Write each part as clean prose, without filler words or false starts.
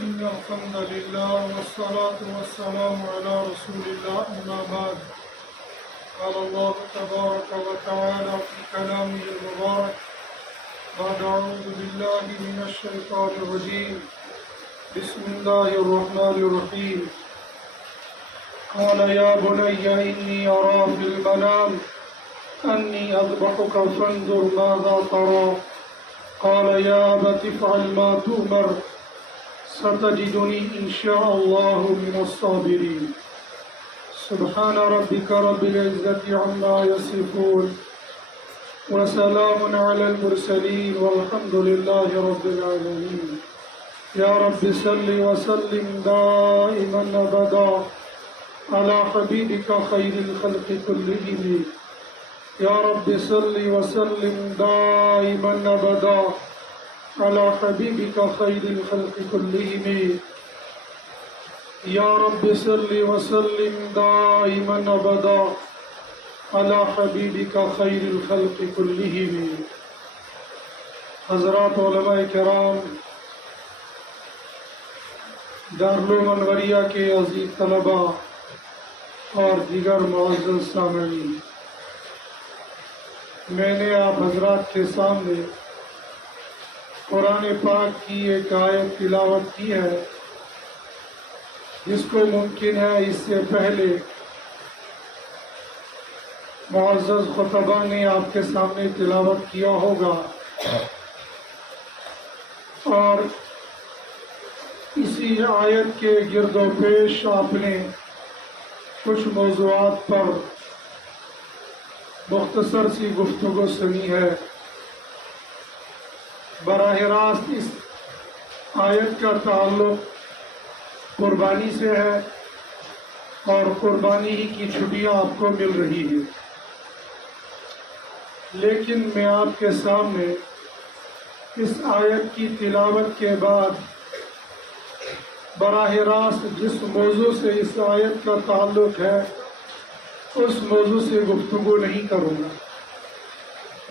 إن الحمد لله والصلاة والسلام على رسول الله أما بعد قال الله تبارك وتعالى في كلامه المبارك بعد أعوذ بالله من الشيطان الرجيم بسم الله الرحمن الرحيم قال يا بني إني أرى في المنام أني أذبحك فانظر ماذا ترى قال يا أبت افعل ما تؤمر ستجدني إن شاء الله من الصابرين سبحان ربك رب العزة عما يصفون وسلام على المرسلين والحمد لله رب العالمين يا رب صل وسلم دائما أبدا على حبيبك خير الخلق كلهم يا رب صل وسلم دائما أبدا على حبيبك خير الخلق كلهم يا رب صل وسلم دائما أبدا على حبيبك خير الخلق كلهم حضرات علماء کرام، دارالعلوم انوریہ کے عزیز طلباء اور دیگر معزز سامعین، میں نے آپ حضرات کے سامنے قرآن پاک کی ایک آیت تلاوت کی ہے جس کو ممکن ہے اس سے پہلے معزز خطبہ نے آپ کے سامنے تلاوت کیا ہوگا، اور اسی آیت کے گرد و پیش آپ نے کچھ موضوعات پر مختصر سی گفتگو سنی ہے۔ براہ راست اس آیت کا تعلق قربانی سے ہے اور قربانی ہی کی چھٹیاں آپ کو مل رہی ہیں، لیکن میں آپ کے سامنے اس آیت کی تلاوت کے بعد براہ راست جس موضوع سے اس آیت کا تعلق ہے اس موضوع سے گفتگو نہیں کروں گا،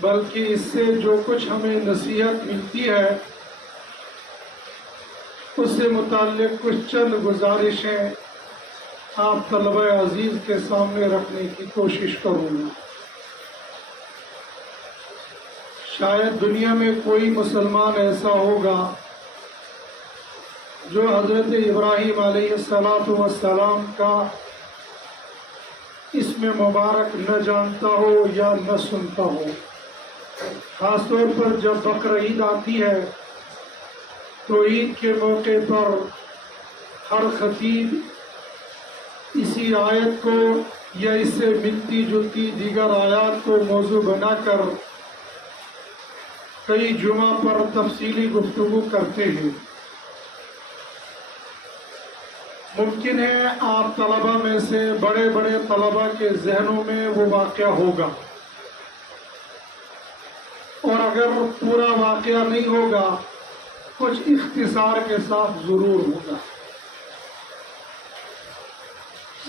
بلکہ اس سے جو کچھ ہمیں نصیحت ملتی ہے اس سے متعلق کچھ چند گزارشیں آپ طلبہ عزیز کے سامنے رکھنے کی کوشش کروں گا۔ شاید دنیا میں کوئی مسلمان ایسا ہوگا جو حضرت ابراہیم علیہ السلام کا اسم مبارک نہ جانتا ہو یا نہ سنتا ہو۔ خاص طور پر جب بقرعید آتی ہے تو عید کے موقع پر ہر خطیب اسی آیت کو یا اس سے ملتی جلتی دیگر آیات کو موضوع بنا کر کئی جمعہ پر تفصیلی گفتگو کرتے ہیں۔ ممکن ہے آپ طلبہ میں سے بڑے بڑے طلبہ کے ذہنوں میں وہ واقعہ ہوگا، اور اگر پورا واقعہ نہیں ہوگا کچھ اختصار کے ساتھ ضرور ہوگا۔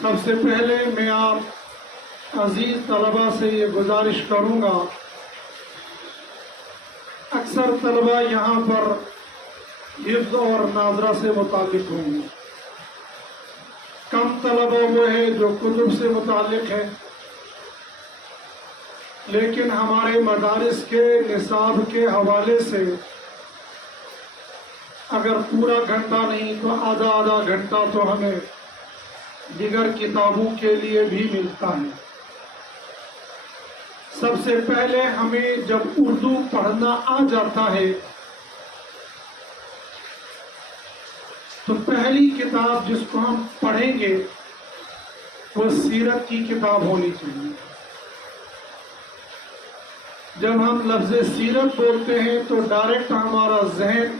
سب سے پہلے میں آپ عزیز طلبہ سے یہ گزارش کروں گا، اکثر طلبہ یہاں پر حفظ اور ناظرہ سے متعلق ہوں گے، کم طلبہ وہ ہیں جو کتب سے متعلق ہیں، لیکن ہمارے مدارس کے نصاب کے حوالے سے اگر پورا گھنٹہ نہیں تو آدھا آدھا گھنٹہ تو ہمیں دیگر کتابوں کے لیے بھی ملتا ہے۔ سب سے پہلے ہمیں جب اردو پڑھنا آ جاتا ہے تو پہلی کتاب جس کو ہم پڑھیں گے وہ سیرت کی کتاب ہونی چاہیے۔ جب ہم لفظ سیرت بولتے ہیں تو ڈائریکٹ ہمارا ذہن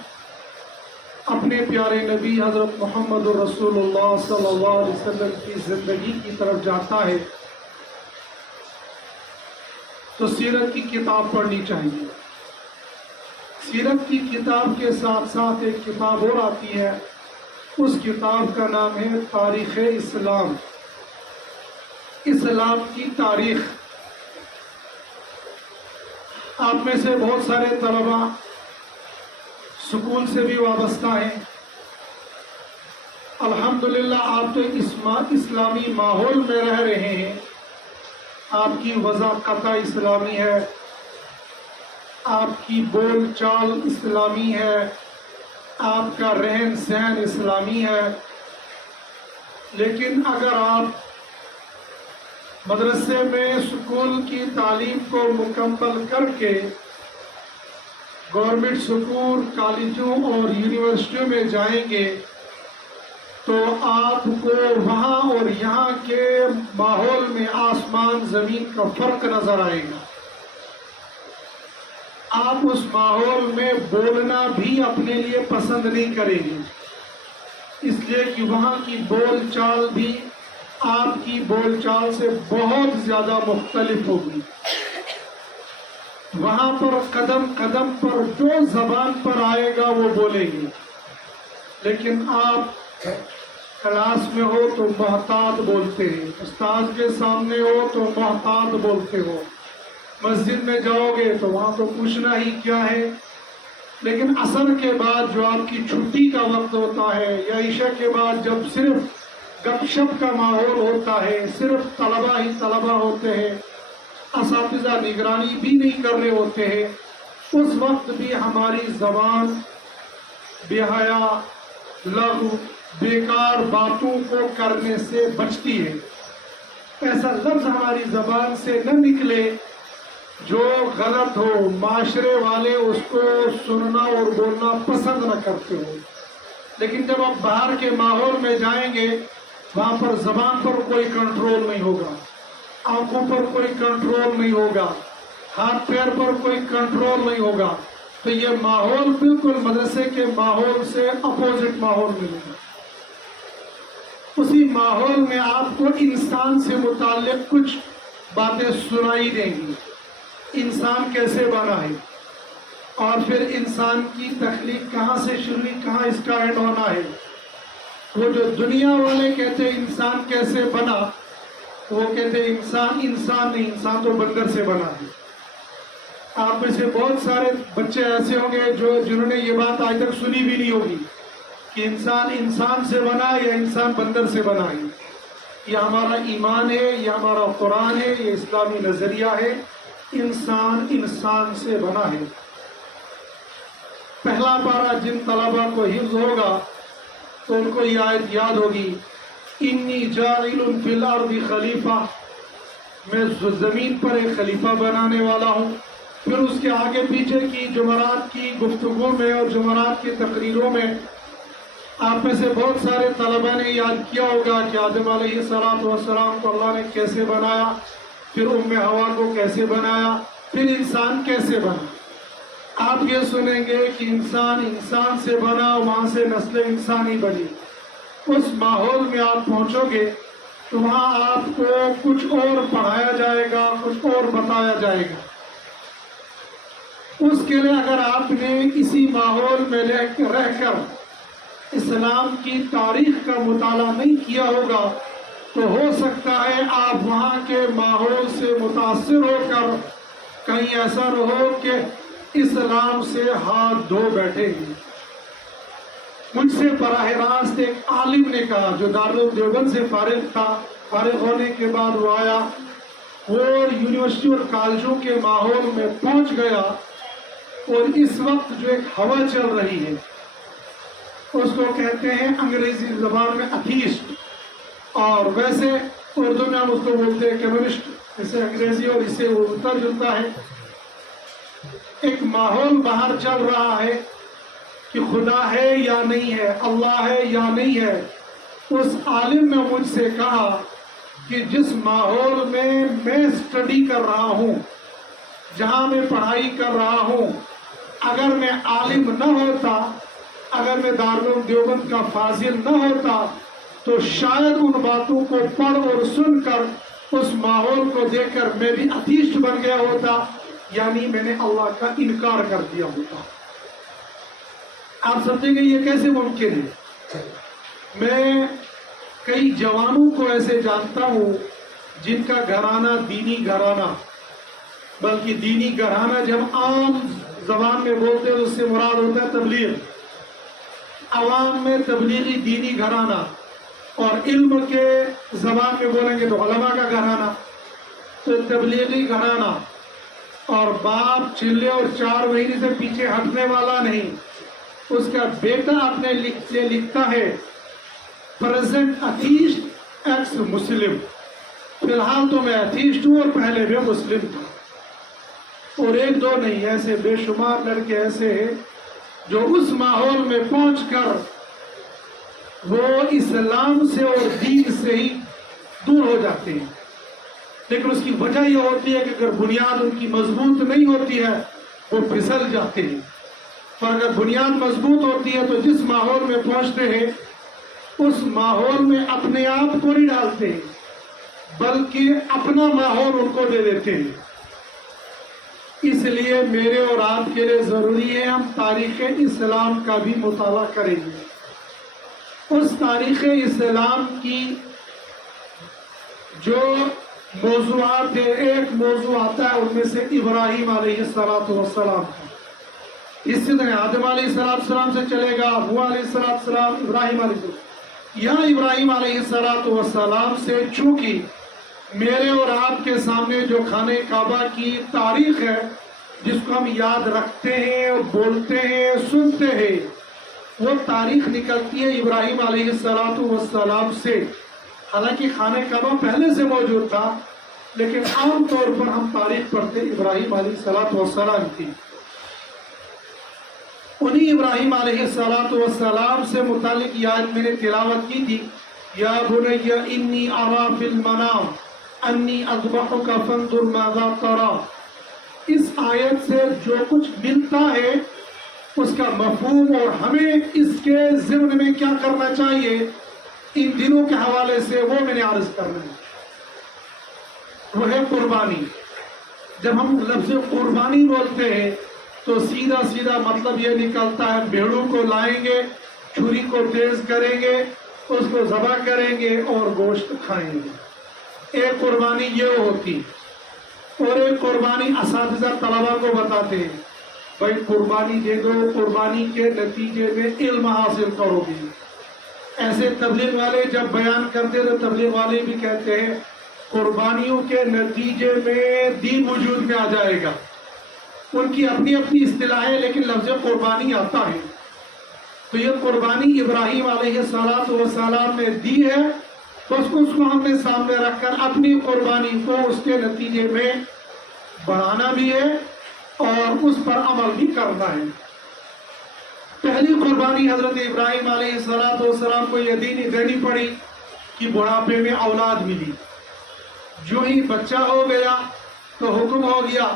اپنے پیارے نبی حضرت محمد رسول اللہ صلی اللہ علیہ وسلم کی زندگی کی طرف جاتا ہے، تو سیرت کی کتاب پڑھنی چاہیے۔ سیرت کی کتاب کے ساتھ ساتھ ایک کتاب اور آتی ہے، اس کتاب کا نام ہے تاریخ اسلام، اسلام کی تاریخ۔ آپ میں سے بہت سارے طلباء سکول سے بھی وابستہ ہیں، الحمدللہ آپ تو اسلامی ماحول میں رہ رہے ہیں، آپ کی وضاقت اسلامی ہے، آپ کی بول چال اسلامی ہے، آپ کا رہن سہن اسلامی ہے، لیکن اگر آپ مدرسے میں اسکول کی تعلیم کو مکمل کر کے گورنمنٹ اسکول، کالجوں اور یونیورسٹیوں میں جائیں گے تو آپ کو وہاں اور یہاں کے ماحول میں آسمان زمین کا فرق نظر آئے گا۔ آپ اس ماحول میں بولنا بھی اپنے لیے پسند نہیں کریں گے، اس لیے کہ وہاں کی بول چال بھی آپ کی بول چال سے بہت زیادہ مختلف ہوگی۔ وہاں پر قدم قدم پر جو زبان پر آئے گا وہ بولیں گے، لیکن آپ کلاس میں ہو تو محتاط بولتے ہیں، استاد کے سامنے ہو تو محتاط بولتے ہو، مسجد میں جاؤ گے تو وہاں تو پوچھنا ہی کیا ہے، لیکن عصر کے بعد جو آپ کی چھٹی کا وقت ہوتا ہے یا عشاء کے بعد جب صرف گپ شپ کا ماحول ہوتا ہے، صرف طلبہ ہی طلبہ ہوتے ہیں، اساتذہ نگرانی بھی نہیں کر رہے ہوتے ہیں، اس وقت بھی ہماری زبان بے حیا، لغو، بیکار باتوں کو کرنے سے بچتی ہے۔ ایسا لفظ ہماری زبان سے نہ نکلے جو غلط ہو، معاشرے والے اس کو سننا اور بولنا پسند نہ کرتے ہو، لیکن جب آپ باہر کے ماحول میں جائیں گے وہاں پر زبان پر کوئی کنٹرول نہیں ہوگا، آنکھوں پر کوئی کنٹرول نہیں ہوگا، ہاتھ پیر پر کوئی کنٹرول نہیں ہوگا، تو یہ ماحول بالکل مدرسے کے ماحول سے اپوزٹ ماحول ملے گا۔ اسی ماحول میں آپ کو انسان سے متعلق کچھ باتیں سنائی دیں گی، انسان کیسے بنا ہے، اور پھر انسان کی تخلیق کہاں سے شروع ہوئی، کہاں اس کا اینڈ ہونا ہے۔ وہ جو دنیا والے کہتے ہیں انسان کیسے بنا، وہ کہتے ہیں انسان نہیں، انسان تو بندر سے بنا ہے۔ آپ میں سے بہت سارے بچے ایسے ہوں گے جنہوں نے یہ بات آج تک سنی بھی نہیں ہوگی کہ انسان سے بنا یا انسان بندر سے بنا ہے۔ یہ ہمارا ایمان ہے، یہ ہمارا قرآن ہے، یہ اسلامی نظریہ ہے، انسان سے بنا ہے۔ پہلا پارہ جن طلبہ کو حفظ ہوگا تو ان کو یہ آیت یاد ہوگی، انی جاعل فی الارض خلیفہ، میں زمین پر ایک خلیفہ بنانے والا ہوں۔ پھر اس کے آگے پیچھے کی جمعرات کی گفتگو میں اور جمعرات کی تقریروں میں آپ میں سے بہت سارے طلبہ نے یاد کیا ہوگا کہ آدم علیہ السلام کو اللہ نے کیسے بنایا، پھر حوا کو کیسے بنایا، پھر انسان کیسے بنا۔ آپ یہ سنیں گے کہ انسان سے بنا، وہاں سے نسل انسانی بنی۔ اس ماحول میں آپ پہنچو گے تو وہاں آپ کو کچھ اور پڑھایا جائے گا، کچھ اور بتایا جائے گا۔ اس کے لیے اگر آپ نے اسی ماحول میں رہ کر اسلام کی تاریخ کا مطالعہ نہیں کیا ہوگا تو ہو سکتا ہے آپ وہاں کے ماحول سے متاثر ہو کر کہیں ایسا نہ ہو کہ اسلام سے ہاتھ دھو بیٹھے گی۔ مجھ سے براہ راست ایک عالم نے کہا جو دارالعلوم دیوبند سے فارغ تھا، فارغ ہونے کے بعد وہ آیا، وہ یونیورسٹی اور کالجوں کے ماحول میں پہنچ گیا، اور اس وقت جو ایک ہوا چل رہی ہے اس کو کہتے ہیں انگریزی زبان میں اتھیسٹ، اور ویسے اردو میں ہم اس کو بولتے ہیں کمیونسٹ، اسے انگریزی اور اسے ملتا جلتا ہے۔ ایک ماحول باہر چل رہا ہے کہ خدا ہے یا نہیں ہے، اللہ ہے یا نہیں ہے۔ اس عالم نے مجھ سے کہا کہ جس ماحول میں میں اسٹڈی کر رہا ہوں، جہاں میں پڑھائی کر رہا ہوں، اگر میں عالم نہ ہوتا، اگر میں دارالعلوم دیوبند کا فاضل نہ ہوتا تو شاید ان باتوں کو پڑھ اور سن کر اس ماحول کو دیکھ کر میں بھی اتھیسٹ بن گیا ہوتا، یعنی میں نے اللہ کا انکار کر دیا ہوتا۔ آپ سمجھیں گے یہ کیسے ممکن ہے؟ میں کئی جوانوں کو ایسے جانتا ہوں جن کا گھرانہ دینی گھرانہ، بلکہ دینی گھرانہ جب عام زبان میں بولتے ہیں تو اس سے مراد ہوتا ہے تبلیغ۔ عوام میں تبلیغی دینی گھرانہ، اور علم کے زبان میں بولیں گے تو علماء کا گھرانہ، تو تبلیغی گھرانہ، اور باپ چلے اور 4 مہینے سے پیچھے ہٹنے والا نہیں۔ اس کا بیٹا اپنے لیے لکھتا ہے پریزنٹ ایتھیسٹ ایکس مسلم، فی الحال تو میں ایتھیسٹ ہوں اور پہلے میں مسلم تھا۔ اور 1 2 نہیں، ایسے بے شمار لڑکے ایسے ہیں جو اس ماحول میں پہنچ کر وہ اسلام سے اور دین سے ہی دور ہو جاتے ہیں۔ لیکن اس کی وجہ یہ ہوتی ہے کہ اگر بنیاد ان کی مضبوط نہیں ہوتی ہے وہ پھسل جاتے ہیں، اور اگر بنیاد مضبوط ہوتی ہے تو جس ماحول میں پہنچتے ہیں اس ماحول میں اپنے آپ کو نہیں ڈالتے بلکہ اپنا ماحول ان کو دے دیتے ہیں۔ اس لیے میرے اور آپ کے لیے ضروری ہے ہم تاریخ اسلام کا بھی مطالعہ کریں گے۔ اس تاریخ اسلام کی جو موضوعات ہیں، ایک موضوع آتا ہے ان میں سے ابراہیم علیہ السلام کا۔ اس سے آدم علیہ السلام سے چلے گا، نوح علیہ السلام، ابراہیم علیہ السلام، یہاں ابراہیم علیہ السلام سے چونکہ میرے اور آپ کے سامنے جو خانہ کعبہ کی تاریخ ہے جس کو ہم یاد رکھتے ہیں، بولتے ہیں، سنتے ہیں، وہ تاریخ نکلتی ہے ابراہیم علیہ السلام سے۔ حالانکہ خانہ کعبہ پہلے سے موجود تھا، لیکن عام طور پر ہم تاریخ پڑھتے ابراہیم علیہ السلام کی۔ انہی ابراہیم علیہ السلام سے متعلق یہ آیت میں نے تلاوت کی تھی، یا بنی انی ارا فی المنام انی اذبحک فانظر ماذا تری۔ اس آیت سے جو کچھ ملتا ہے اس کا مفہوم اور ہمیں اس کے ضمن میں کیا کرنا چاہیے ان دنوں کے حوالے سے وہ میں نے عرض کرنا ہے۔ وہ ہے قربانی۔ جب ہم لفظ قربانی بولتے ہیں تو سیدھا سیدھا مطلب یہ نکلتا ہے بھیڑوں کو لائیں گے، چھری کو تیز کریں گے، اس کو ذبح کریں گے اور گوشت کھائیں گے۔ ایک قربانی یہ ہوتی، اور ایک قربانی اساتذہ طلبہ کو بتاتے ہیں، بھائی قربانی دے دو، قربانی کے نتیجے میں علم حاصل کرو گے۔ ایسے تبلیغ والے جب بیان کرتے تو تبلیغ والے بھی کہتے ہیں قربانیوں کے نتیجے میں دین وجود میں آ جائے گا۔ ان کی اپنی اپنی اصطلاح ہے، لیکن لفظ قربانی آتا ہے۔ تو یہ قربانی ابراہیم علیہ السلام نے دی ہے، بس اس کو ہم نے سامنے رکھ کر اپنی قربانی کو اس کے نتیجے میں بڑھانا بھی ہے اور اس پر عمل بھی کرنا ہے۔ پہلی قربانی حضرت ابراہیم علیہ السلام کو یہ دینی پڑی کہ بڑھاپے میں اولاد ملی۔ جو ہی بچہ ہو گیا تو حکم ہو گیا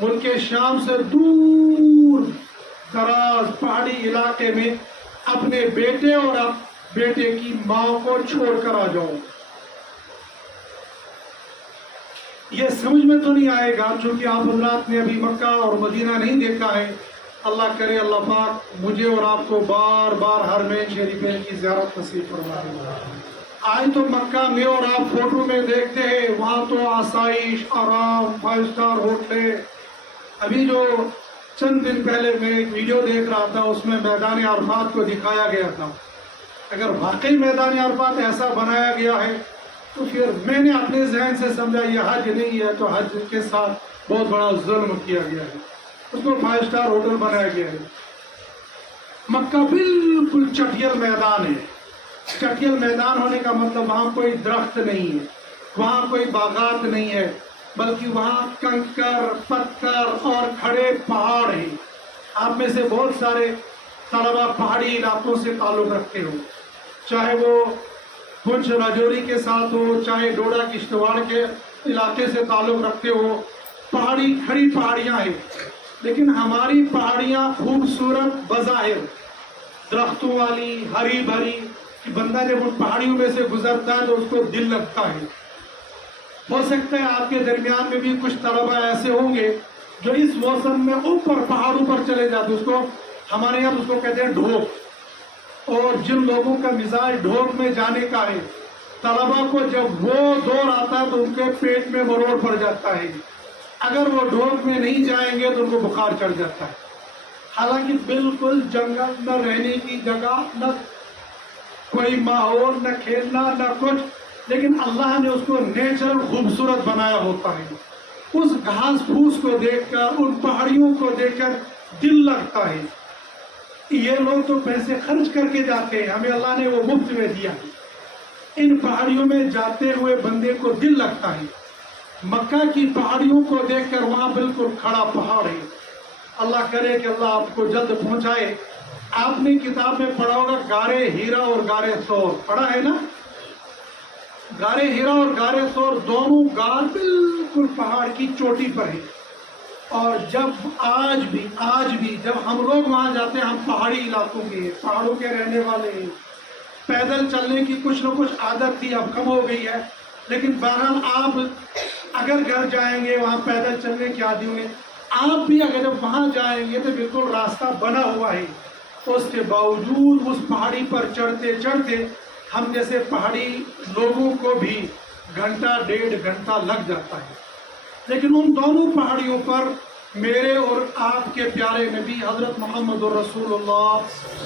ملک شام سے دور دراز پہاڑی علاقے میں اپنے بیٹے اور بیٹے کی ماں کو چھوڑ کر آ جاؤ۔ یہ سمجھ میں تو نہیں آئے گا چونکہ آپ حضرات نے ابھی مکہ اور مدینہ نہیں دیکھا ہے۔ اللہ کرے اللہ پاک مجھے اور آپ کو بار بار حرمین شریفین کی زیارت نصیب فرمائے۔ آج تو مکہ میں اور آپ فوٹو میں دیکھتے ہیں وہاں تو آسائش، آرام، 5 اسٹار ہوٹلیں۔ ابھی جو چند دن پہلے میں ایک ویڈیو دیکھ رہا تھا اس میں میدان عرفات کو دکھایا گیا تھا۔ اگر واقعی میدان عرفات ایسا بنایا گیا ہے تو پھر میں نے اپنے ذہن سے سمجھا یہ حج نہیں ہے، تو حج کے ساتھ بہت بڑا ظلم کیا گیا ہے۔ اس کو 5 اسٹار ہوٹل بنایا گیا ہے۔ مکہ بالکل چٹیل میدان ہے۔ چٹیل میدان ہونے کا مطلب وہاں کوئی درخت نہیں ہے، وہاں کوئی باغات نہیں ہے، بلکہ وہاں کنکر، پتھر اور کھڑے پہاڑ ہیں۔ آپ میں سے بہت سارے طلبہ پہاڑی علاقوں سے تعلق رکھتے ہو، چاہے وہ پنچ راجوری کے ساتھ ہو، چاہے ڈوڈا کشتواڑ کے علاقے سے تعلق رکھتے ہو۔ پہاڑی کھڑی پہاڑیاں ہیں، لیکن ہماری پہاڑیاں خوبصورت بظاہر، درختوں والی، ہری بھری، کہ بندہ جب ان پہاڑیوں میں سے گزرتا ہے تو اس کو دل لگتا ہے۔ ہو سکتا ہے آپ کے درمیان میں بھی کچھ طلبہ ایسے ہوں گے جو اس موسم میں اوپر پہاڑوں پر چلے جاتے، اس کو ہمارے یہاں اس کو کہتے ہیں ڈھوک۔ اور جن لوگوں کا مزاج ڈھوک میں جانے کا ہے، طلبہ کو جب وہ دور آتا ہے تو ان کے پیٹ میں مروڑ پڑ جاتا ہے۔ اگر وہ ڈھوک میں نہیں جائیں گے تو ان کو بخار چڑھ جاتا ہے۔ حالانکہ بالکل جنگل، نہ رہنے کی جگہ، نہ کوئی ماحول، نہ کھیلنا، نہ کچھ، لیکن اللہ نے اس کو نیچر خوبصورت بنایا ہوتا ہے. اس گھاس پھوس کو دیکھ کر، ان پہاڑیوں کو دیکھ کر دل لگتا ہے. یہ لوگ تو پیسے خرچ کر کے جاتے ہیں، ہمیں اللہ نے وہ مفت میں دیا ہے. ان پہاڑیوں میں جاتے ہوئے بندے کو دل لگتا ہے. مکہ کی پہاڑیوں کو دیکھ کر، وہاں بالکل کھڑا پہاڑ ہے. اللہ کرے کہ اللہ آپ کو جلد پہنچائے. آپ نے کتاب میں پڑھا ہوگا غارِ ہیرا اور غارِ ثور، پڑھا ہے نا؟ غارِ ہیرا اور غارِ ثور دونوں غار بالکل پہاڑ کی چوٹی پر ہے. اور جب آج بھی جب ہم لوگ وہاں جاتے ہیں، ہم پہاڑی علاقوں کے، پہاڑوں کے رہنے والے ہیں. پیدل چلنے کی کچھ نہ کچھ عادت تھی، اب کم ہو گئی ہے، لیکن بہرحال آپ اگر گھر جائیں گے وہاں پیدل چلنے کی عادی ہوں گے. آپ بھی اگر جب وہاں جائیں گے تو بالکل راستہ بنا ہوا ہے. اس کے باوجود اس پہاڑی پر چڑھتے چڑھتے ہم جیسے پہاڑی لوگوں کو بھی گھنٹہ 1.5 گھنٹہ لگ جاتا ہے. لیکن ان دونوں پہاڑیوں پر میرے اور آپ کے پیارے نبی حضرت محمد رسول اللہ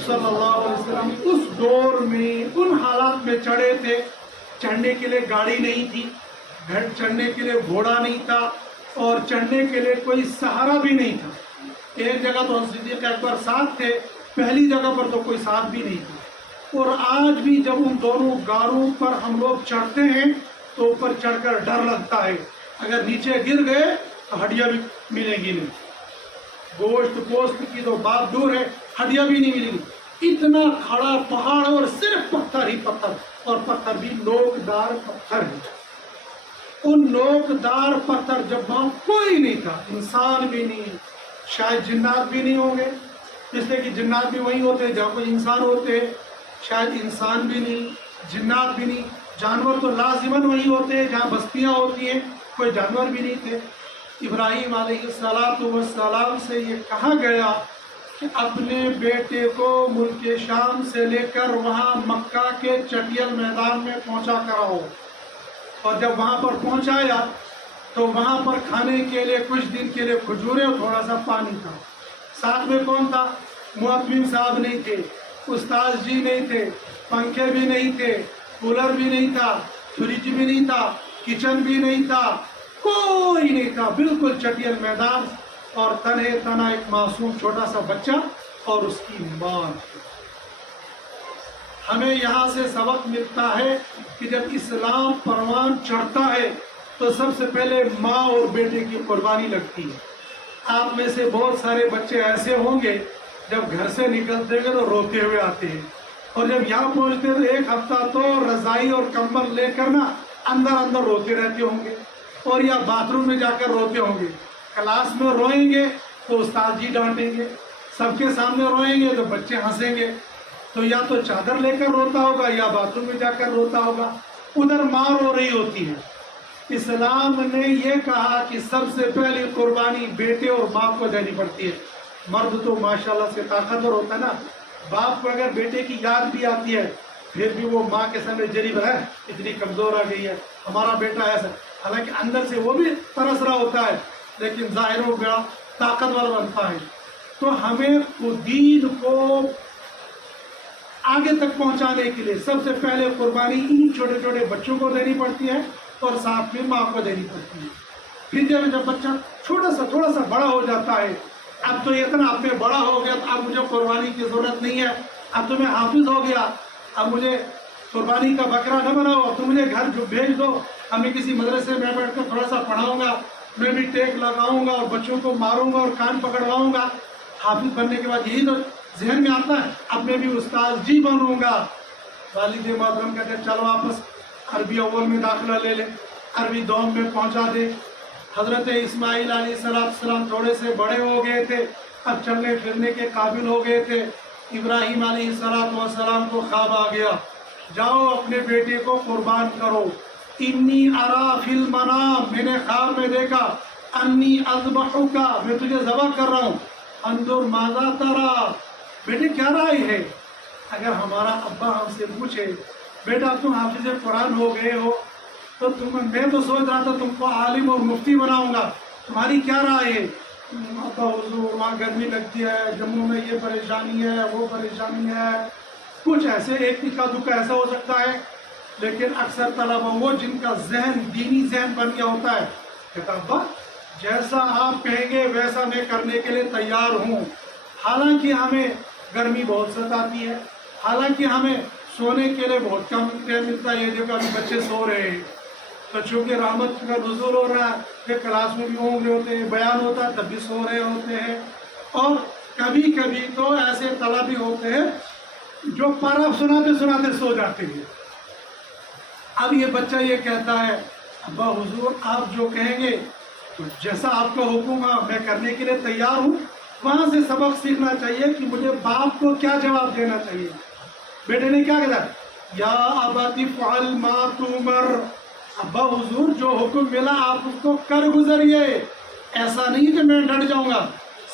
صلی اللہ علیہ وسلم اس دور میں ان حالات میں چڑھے تھے. چڑھنے کے لیے گاڑی نہیں تھی، چڑھنے کے لیے گھوڑا نہیں تھا، اور چڑھنے کے لیے کوئی سہارا بھی نہیں تھا. ایک جگہ تو صدیق اکبر ساتھ تھے، پہلی جگہ پر تو کوئی ساتھ بھی نہیں تھا. اور آج بھی جب ان دونوں غاروں پر ہم لوگ چڑھتے ہیں تو اوپر چڑھ کر ڈر لگتا ہے، اگر نیچے گر گئے تو ہڈیاں بھی ملیں گی نہیں. گوشت پوست کی تو بات دور ہے، ہڈیاں بھی نہیں ملیں گی. اتنا کھڑا پہاڑ اور صرف پتھر ہی پتھر، اور پتھر بھی نوکدار پتھر ہے. ان نوکدار پتھر جب وہاں کوئی نہیں تھا، انسان بھی نہیں، شاید جنات بھی نہیں ہوں گے، اس لیے کہ جنات بھی وہی ہوتے جہاں کوئی انسان ہوتے. شاید انسان بھی نہیں، جنات بھی نہیں، جانور تو لازماً وہی ہوتے ہیں جہاں بستیاں ہوتی ہیں، کوئی جانور بھی نہیں تھے. ابراہیم علیہ السلام سے یہ کہا گیا کہ اپنے بیٹے کو ملک شام سے لے کر وہاں مکہ کے چٹیل میدان میں پہنچا کر آؤ. اور جب وہاں پر پہنچایا تو وہاں پر کھانے کے لیے کچھ دن کے لیے کھجوریں اور تھوڑا سا پانی تھا. ساتھ میں کون تھا؟ مؤذن صاحب نہیں تھے، استاذ جی نہیں تھے، پنکھے بھی نہیں تھے، کولر بھی نہیں تھا، فریج بھی نہیں تھا، کچن بھی نہیں تھا، کوئی نہیں تھا. بالکل چٹیل میدان، اور تنہے تنہا ایک معصوم چھوٹا سا بچہ اور اس کی ماں. ہمیں یہاں سے سبق ملتا ہے کہ جب اسلام پروان چڑھتا ہے تو سب سے پہلے ماں اور بیٹے کی قربانی لگتی ہے. آپ میں سے بہت سارے بچے ایسے ہوں گے جب گھر سے نکلتے ہیں تو روتے ہوئے آتے ہیں، اور جب یہاں پہنچتے ہیں تو ایک ہفتہ تو رضائی اور کمبل لے کر نا اندر روتے رہتے ہوں گے، اور یا باتھ روم میں جا کر روتے ہوں گے. کلاس میں روئیں گے تو استاد جی ڈانٹیں گے، سب کے سامنے روئیں گے تو بچے ہنسیں گے. تو یا تو چادر لے کر روتا ہوگا یا باتھ روم میں جا کر روتا ہوگا. ادھر ماں رو رہی ہوتی ہے. اسلام نے یہ کہا کہ سب سے پہلی قربانی بیٹے اور ماں کو دینی پڑتی ہے. مرد تو ماشاءاللہ سے طاقتور ہوتا ہے نا، باپ کو اگر بیٹے کی یاد بھی آتی ہے پھر بھی وہ ماں کے سامنے جریب ہے، اتنی کمزور آ گئی ہے ہمارا بیٹا ایسا. حالانکہ اندر سے وہ بھی ترس رہا ہوتا ہے، لیکن ظاہر وہ بڑا طاقتور بنتا ہے. تو ہمیں دین کو آگے تک پہنچانے کے لیے سب سے پہلے قربانی ان چھوٹے چھوٹے بچوں کو دینی پڑتی ہے، اور ساتھ میں ماں کو دینی پڑتی ہے. پھر جب بچہ تھوڑا سا بڑا ہو جاتا ہے، اب تو اتنا اب میں بڑا ہو گیا، اب مجھے قربانی کی ضرورت نہیں ہے، اب تو میں حافظ ہو گیا، اب مجھے قربانی کا بکرا نہ بناؤ، اب تو مجھے گھر جو بھیج دو، اب میں کسی مدرسے میں بیٹھ کر تھوڑا سا پڑھاؤں گا، میں بھی ٹیک لگاؤں گا اور بچوں کو ماروں گا اور کان پکڑواؤں گا. حافظ بننے کے بعد یہی تو ذہن میں آتا ہے، اب میں بھی استاذ جی بنوں گا. والد محترم کہتے ہیں چلو واپس عربی اول میں داخلہ لے لیں، عربی دوم میں پہنچا دے. حضرت اسماعیل علیہ السلام تھوڑے سے بڑے ہو گئے تھے، اب چلنے پھرنے کے قابل ہو گئے تھے. ابراہیم علیہ السلام کو خواب آ گیا، جاؤ اپنے بیٹے کو قربان کرو. انی ارا فی المنام، میں نے خواب میں دیکھا، انی اذبحک، میں تجھے ذبح کر رہا ہوں. انظر ماذا ترى، بیٹے کیا رائے ہے؟ اگر ہمارا ابا ہم سے پوچھے بیٹا تم حافظ قرآن ہو گئے ہو تو میں تو سوچ رہا تھا تم کو عالم اور مفتی بناؤں گا، تمہاری کیا رائے ہے؟ ابا حضور وہاں گرمی لگتی ہے، جموں میں یہ پریشانی ہے، وہ پریشانی ہے، کچھ ایسے ایک اکا دکا ایسا ہو سکتا ہے، لیکن اکثر طلبہ وہ جن کا ذہن دینی ذہن بن گیا ہوتا ہے، کہتا ابا جیسا آپ کہیں گے ویسا میں کرنے کے لیے تیار ہوں، حالانکہ ہمیں گرمی بہت ستاتی ہے، حالانکہ ہمیں سونے کے لیے بہت کم ٹائم ملتا ہے، یہ دیکھو ابھی بچے سو رہے ہیں، تو چونکہ رحمت کا نزول ہو رہا ہے، پھر کلاس میں بھی ہوں گے ہوتے ہیں، بیان ہوتا ہے تب بھی سو رہے ہوتے ہیں، اور کبھی کبھی تو ایسے طلبی ہوتے ہیں جو پارا سناتے سناتے سو جاتے ہیں۔ اب یہ بچہ یہ کہتا ہے ابا حضور آپ جو کہیں گے تو جیسا آپ کا حکم ہے میں کرنے کے لیے تیار ہوں۔ وہاں سے سبق سیکھنا چاہیے کہ مجھے باپ کو کیا جواب دینا چاہیے۔ بیٹے نے کیا کہا یا ابت افعل ما تؤمر، ابا حضور جو حکم ملا آپ اس کو کر گزریے، ایسا نہیں کہ میں ڈٹ جاؤں گا۔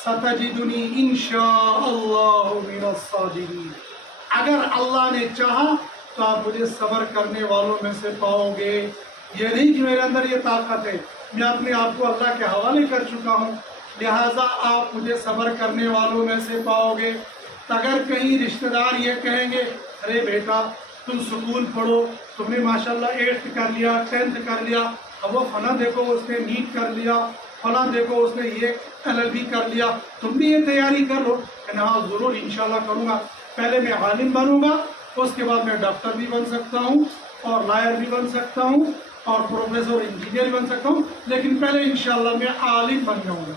ستجدنی انشاء اللہ من الصابرین، اگر اللہ نے چاہا تو آپ مجھے صبر کرنے والوں میں سے پاؤ گے۔ یہ نہیں کہ میرے اندر یہ طاقت ہے، میں اپنے آپ کو اللہ کے حوالے کر چکا ہوں، لہٰذا آپ مجھے صبر کرنے والوں میں سے پاؤ گے۔ اگر کہیں رشتہ دار یہ کہیں گے ارے بیٹا تم سکول پڑھو، تم نے ماشاءاللہ 8th کر لیا، 10th کر لیا، اب وہ فلاں دیکھو اس نے نیٹ کر لیا، فلاں دیکھو اس نے یہ LLB کر لیا، تم بھی یہ تیاری کر لو، میں ہاں ضرور انشاءاللہ کروں گا، پہلے میں عالم بنوں گا، اس کے بعد میں ڈاکٹر بھی بن سکتا ہوں اور لائر بھی بن سکتا ہوں اور پروفیسر انجینئر بھی بن سکتا ہوں، لیکن پہلے انشاءاللہ میں عالم بن جاؤں گا۔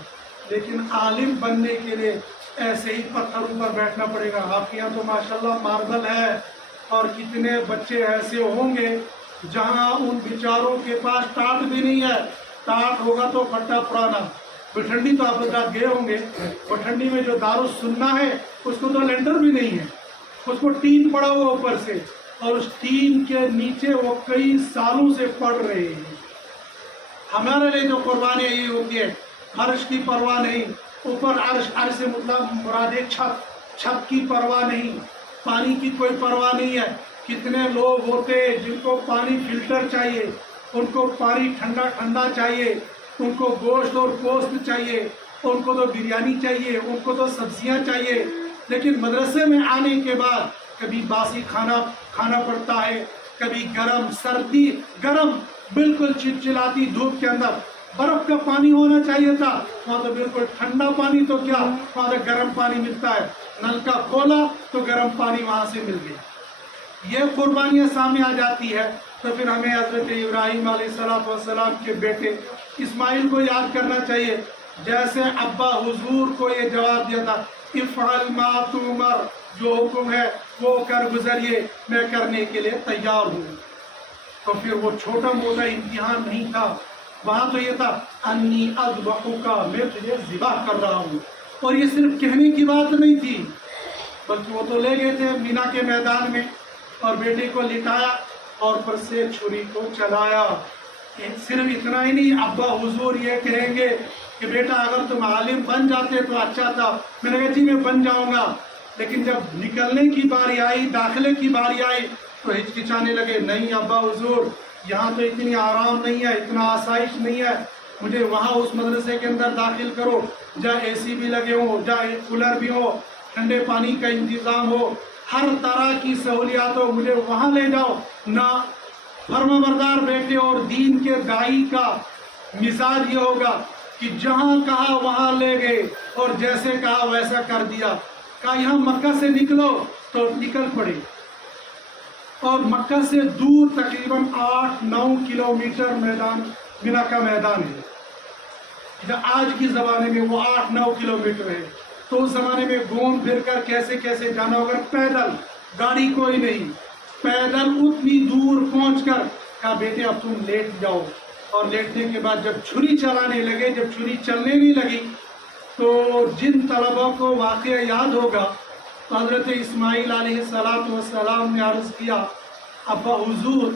لیکن عالم بننے کے لیے ایسے ہی پتھروں پر بیٹھنا پڑے گا۔ آپ کے یہاں تو ماشاءاللہ ماربل ہے، اور کتنے بچے ایسے ہوں گے جہاں ان بیچاروں کے پاس ٹاٹ بھی نہیں ہے، ٹاٹ ہوگا تو پٹا پرانا۔ بٹھنڈی تو آپ رات گئے ہوں گے، بٹھنڈی میں جو دارالسنہ ہے اس کو تو لینڈر بھی نہیں ہے، اس کو ٹین پڑا ہوا اوپر سے، اور اس ٹین کے نیچے وہ کئی سالوں سے پڑھ رہے ہیں۔ ہمارے لیے جو قربانی یہ ہوتی ہے عرش کی پرواہ نہیں، اوپر عرش، عرش سے مطلب مراد ہے چھت، چھت کی پرواہ نہیں، پانی کی کوئی پرواہ نہیں ہے۔ کتنے لوگ ہوتے ہیں جن کو پانی فلٹر چاہیے، ان کو پانی ٹھنڈا ٹھنڈا چاہیے، ان کو گوشت اور گوشت چاہیے، ان کو تو بریانی چاہیے، ان کو تو سبزیاں چاہیے، لیکن مدرسے میں آنے کے بعد کبھی باسی کھانا کھانا پڑتا ہے، کبھی گرم، سردی گرم، بالکل چلچلاتی دھوپ کے اندر برف کا پانی ہونا چاہیے تھا، وہاں تو بالکل ٹھنڈا پانی، تو کیا وہاں تو گرم پانی ملتا ہے، نل کا کھولا تو گرم پانی وہاں سے مل گیا۔ یہ قربانیاں سامنے آ جاتی ہے تو پھر ہمیں حضرت ابراہیم علیہ السلام کے بیٹے اسماعیل کو یاد کرنا چاہیے، جیسے ابا حضور کو یہ جواب دیا تھا افعل ما تؤمر، جو حکم ہے وہ کر گزریے، میں کرنے کے لیے تیار ہوں۔ تو پھر وہ چھوٹا موٹا امتحان نہیں تھا، وہاں تو یہ تھا انی اذبحک، میں تجھے ذبح کر رہا ہوں، اور یہ صرف کہنے کی بات نہیں تھی، بلکہ وہ تو لے گئے تھے مینا کے میدان میں اور بیٹے کو لٹایا اور پر سے چھری کو چلایا۔ صرف اتنا ہی نہیں، ابا حضور یہ کہیں گے کہ بیٹا اگر تم عالم بن جاتے تو اچھا تھا، میں نے کہا جی میں بن جاؤں گا، لیکن جب نکلنے کی باری آئی، داخلے کی باری آئی تو ہچکچانے لگے، نہیں ابا حضور یہاں تو اتنی آرام نہیں ہے، اتنا آسائش نہیں ہے، مجھے وہاں اس مدرسے کے اندر داخل کرو جہاں AC بھی لگے ہوں، جہاں کولر بھی ہو، ٹھنڈے پانی کا انتظام ہو، ہر طرح کی سہولیات ہو، مجھے وہاں لے جاؤ۔ نہ، فرما بردار بیٹے اور دین کے داعی کا مزاج یہ ہوگا کہ جہاں کہا وہاں لے گئے اور جیسے کہا ویسا کر دیا۔ کہا یہاں مکہ سے نکلو تو نکل پڑے، اور مکہ سے دور تقریباً 8-9 کلومیٹر میدان، مینا کا میدان ہے، آج کی زمانے میں وہ 8-9 کلومیٹر ہے، تو اس زمانے میں گھوم پھر کر کیسے کیسے جانا ہوگا، پیدل، گاڑی کوئی نہیں، پیدل اتنی دور پہنچ کر کہا بیٹے اب تم لیٹ جاؤ، اور لیٹنے کے بعد جب چھری چلانے لگے، جب چھری چلنے نہیں لگی تو جن طلبہ کو واقعہ یاد ہوگا تو حضرت اسماعیل علیہ السلام نے عرض کیا ابا حضور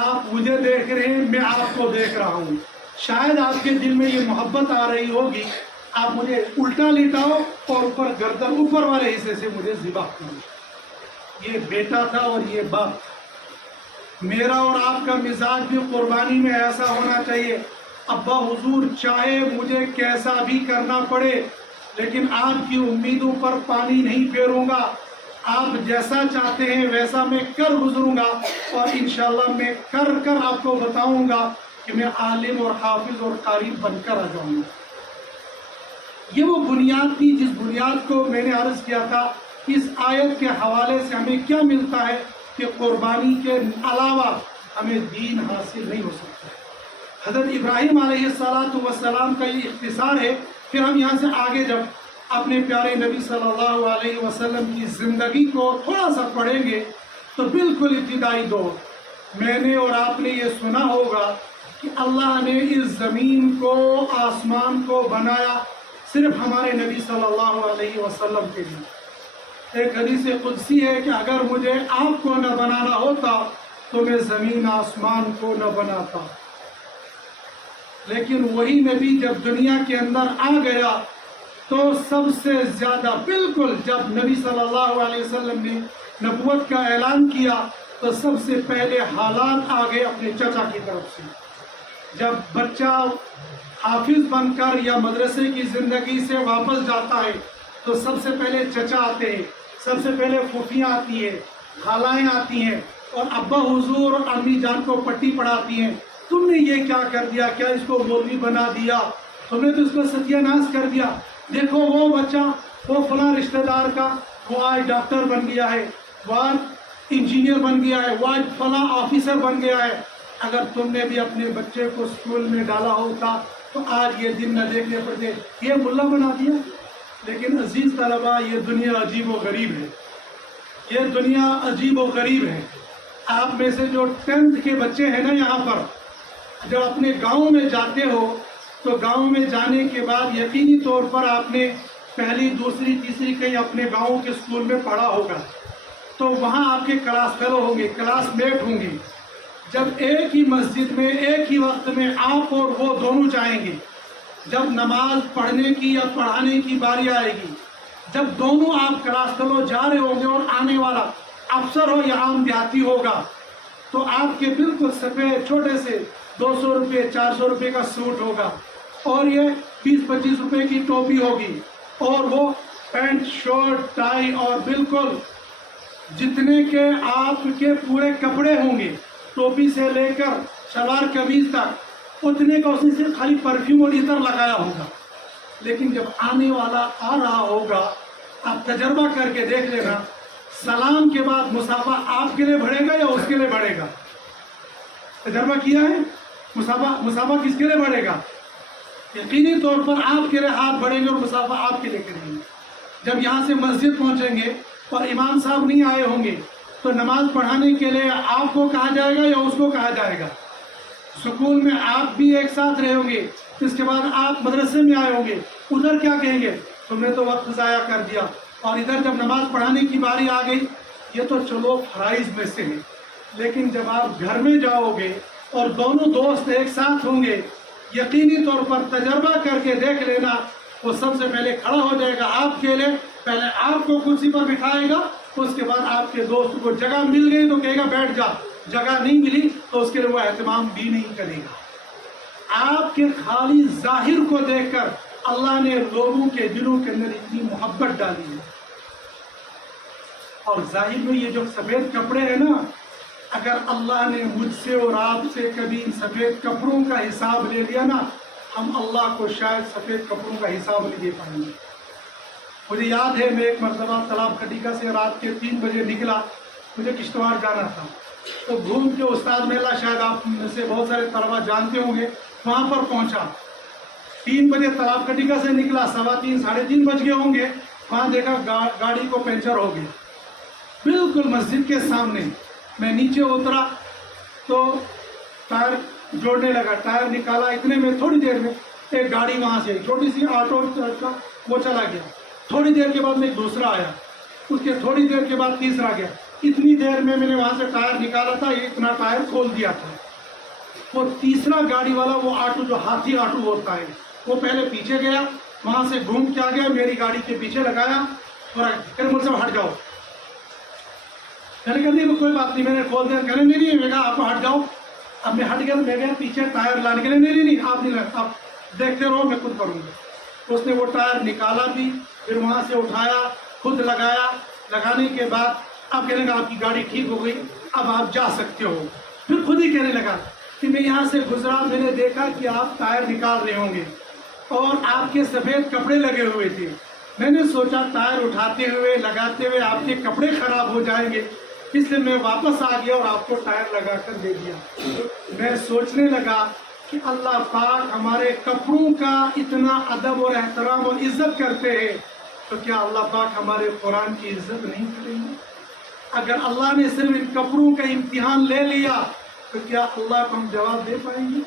آپ مجھے دیکھ رہے ہیں، میں آپ کو دیکھ رہا ہوں، شاید آپ کے دل میں یہ محبت آ رہی ہوگی، آپ مجھے الٹا لٹاؤ اور اوپر گردن اوپر والے حصے سے مجھے ذبح کرو۔ یہ بیٹا تھا اور یہ باپ۔ میرا اور آپ کا مزاج بھی قربانی میں ایسا ہونا چاہیے، ابا حضور چاہے مجھے کیسا بھی کرنا پڑے لیکن آپ کی امیدوں پر پانی نہیں پھیروں گا، آپ جیسا چاہتے ہیں ویسا میں کر گزروں گا، اور انشاءاللہ میں کر کر آپ کو بتاؤں گا کہ میں عالم اور حافظ اور قاری بن کر آ جاؤں گا۔ یہ وہ بنیاد تھی جس بنیاد کو میں نے عرض کیا تھا۔ اس آیت کے حوالے سے ہمیں کیا ملتا ہے کہ قربانی کے علاوہ ہمیں دین حاصل نہیں ہو سکتا۔ حضرت ابراہیم علیہ السلام کا یہ اختصار ہے۔ پھر ہم یہاں سے آگے جب اپنے پیارے نبی صلی اللہ علیہ وسلم کی زندگی کو تھوڑا سا پڑھیں گے تو بالکل ابتدائی دور میں نے اور آپ نے یہ سنا ہوگا کہ اللہ نے اس زمین کو، آسمان کو بنایا صرف ہمارے نبی صلی اللہ علیہ وسلم کے لیے۔ ایک حدیث قدسی ہے کہ اگر مجھے آپ کو نہ بنانا ہوتا تو میں زمین آسمان کو نہ بناتا، لیکن وہی نبی جب دنیا کے اندر آ گیا تو سب سے زیادہ، بالکل جب نبی صلی اللہ علیہ وسلم نے نبوت کا اعلان کیا تو سب سے پہلے حالات آ گئے اپنے چچا کی طرف سے۔ جب بچہ حافظ بن کر یا مدرسے کی زندگی سے واپس جاتا ہے تو سب سے پہلے چچا آتے ہیں، سب سے پہلے پھوپھیاں آتی ہیں، خالائیں آتی ہیں، اور ابا حضور اور امی جان کو پٹی پڑھاتی ہیں، تم نے یہ کیا کر دیا، کیا اس کو مولوی بنا دیا، تم نے تو اس کو ستیہ ناش کر دیا، دیکھو وہ بچہ وہ فلاں رشتہ دار کا وہ آج ڈاکٹر بن گیا ہے، وہ آج انجینئر بن گیا ہے، وہ آج فلاں آفیسر بن گیا ہے۔ اگر تم نے بھی اپنے بچے کو اسکول میں ڈالا ہوتا تو آج یہ دن نہ دیکھنے پڑتے، یہ ملا بنا دیا۔ لیکن عزیز طلبہ، یہ دنیا عجیب و غریب ہے، یہ دنیا عجیب و غریب ہے۔ آپ میں سے جو 10th کے بچے ہیں نا یہاں پر، جب اپنے گاؤں میں جاتے ہو تو گاؤں میں جانے کے بعد یقینی طور پر آپ نے پہلی، دوسری، تیسری کہیں اپنے گاؤں کے اسکول میں پڑھا ہوگا، تو وہاں آپ کے کلاس فیلو ہوں گے، کلاس میٹ ہوں گے۔ جب ایک ہی مسجد میں ایک ہی وقت میں آپ اور وہ دونوں جائیں گے، جب نماز پڑھنے کی یا پڑھانے کی باری آئے گی، جب دونوں آپ کلاس فیلو جا رہے ہوں گے اور آنے والا افسر ہو یا عام دیہاتی ہوگا، تو آپ کے بالکل سفید چھوٹے سے 200 روپے 400 روپے کا سوٹ ہوگا، اور یہ 20-25 روپے کی ٹوپی ہوگی، اور وہ پینٹ شرٹ ٹائی اور بالکل جتنے کے آپ کے پورے کپڑے ہوں گے، ٹوپی سے لے کر شلوار قمیض تک، اتنے کا اس نے صرف خالی پرفیوم اور عطر لگایا ہوگا۔ لیکن جب آنے والا آ رہا ہوگا، آپ تجربہ کر کے دیکھ لینا، سلام کے بعد مصافحہ آپ کے لیے بڑھے گا یا اس کے لیے بڑھے گا؟ تجربہ کیا ہے؟ مصافحہ کس کے لیے بڑھے گا؟ یقینی طور پر آپ کے لیے ہاتھ بڑھیں گے اور مصافحہ آپ کے لیے کریں گے۔ جب یہاں سے مسجد پہنچیں گے اور امام صاحب نہیں آئے ہوں گے تو نماز پڑھانے کے لیے آپ کو کہا جائے گا یا اس کو کہا جائے گا؟ سکول میں آپ بھی ایک ساتھ رہے ہوں گے، اس کے بعد آپ مدرسے میں آئے ہوں گے، ادھر کیا کہیں گے؟ تم نے تو وقت ضائع کر دیا۔ اور ادھر جب نماز پڑھانے کی باری آ گئی، یہ تو چلو فرائض میں سے ہے، لیکن جب آپ گھر میں جاؤ گے اور دونوں دوست ایک ساتھ ہوں گے، یقینی طور پر تجربہ کر کے دیکھ لینا، وہ سب سے پہلے کھڑا ہو جائے گا آپ کے لیے، پہلے آپ کو کرسی پر بٹھائے گا، اس کے بعد آپ کے دوست کو جگہ مل گئی تو کہے گا بیٹھ جا، جگہ نہیں ملی تو اس کے لیے وہ اہتمام بھی نہیں کرے گا۔ آپ کے خالی ظاہر کو دیکھ کر اللہ نے لوگوں کے دلوں کے اندر اتنی محبت ڈالی ہے۔ اور ظاہر میں یہ جو سفید کپڑے ہیں نا، اگر اللہ نے مجھ سے اور آپ سے کبھی ان سفید کپڑوں کا حساب لے لیا نا، ہم اللہ کو شاید سفید کپڑوں کا حساب نہیں دے پائیں گے۔ مجھے یاد ہے میں ایک مرتبہ تالاب کھٹیکا سے رات کے 3 بجے نکلا، مجھے کشتواڑ جانا تھا، تو گھوم کے استاد میلہ، شاید آپ میں سے بہت سارے طلبہ جانتے ہوں گے، وہاں پر پہنچا۔ 3 بجے تالاب کھٹیکا سے نکلا، 3:15 ساڑھے 3 بج گئے ہوں گے، وہاں دیکھا گاڑی کو پنچر ہو گیا بالکل مسجد کے سامنے۔ میں نیچے اترا تو ٹائر جوڑنے لگا، ٹائر نکالا، اتنے میں تھوڑی دیر میں ایک گاڑی وہاں سے چھوٹی سی آٹو کا وہ چلا گیا، تھوڑی دیر کے بعد میں ایک دوسرا آیا، اس کے تھوڑی دیر کے بعد تیسرا گیا، اتنی دیر میں نے وہاں سے ٹائر نکالا تھا، اتنا ٹائر کھول دیا تھا۔ وہ تیسرا گاڑی والا، وہ آٹو جو ہاتھی آٹو ہوتا ہے، وہ پہلے پیچھے گیا، وہاں سے گھوم کے آ گیا، میری گاڑی کے پیچھے لگایا اور پھر مجھ سے ہٹ جاؤ۔ میں نے کہا نہیں کوئی بات نہیں، میں نے کھول دیا، کہنے نہیں میں کہا آپ کو ہٹ جاؤ، اب میں ہٹ گیا تو میں گیا پیچھے ٹائر لانے کے لیے، نہیں آپ نہیں لگا، آپ دیکھتے رہو میں خود کروں گا۔ اس نے وہ ٹائر نکالا بھی، پھر وہاں سے اٹھایا، خود لگایا، لگانے کے بعد اب کہنے لگا آپ کی گاڑی ٹھیک ہو گئی، اب آپ جا سکتے ہو۔ پھر خود ہی کہنے لگا کہ میں یہاں سے گزرا، میں نے دیکھا کہ آپ ٹائر نکال رہے ہوں گے اور آپ کے سفید کپڑے لگے ہوئے تھے، میں نے سوچا ٹائر اٹھاتے ہوئے لگاتے ہوئے آپ کے کپڑے خراب ہو جائیں گے، اس لیے میں واپس آ گیا اور آپ کو ٹائر لگا کر دے دیا۔ میں سوچنے لگا کہ اللہ پاک ہمارے کپڑوں کا اتنا ادب اور احترام اور عزت کرتے ہیں، تو کیا اللہ پاک ہمارے قرآن کی عزت نہیں کریں گے؟ اگر اللہ نے صرف ان کپڑوں کا امتحان لے لیا تو کیا اللہ کو ہم جواب دے پائیں گے؟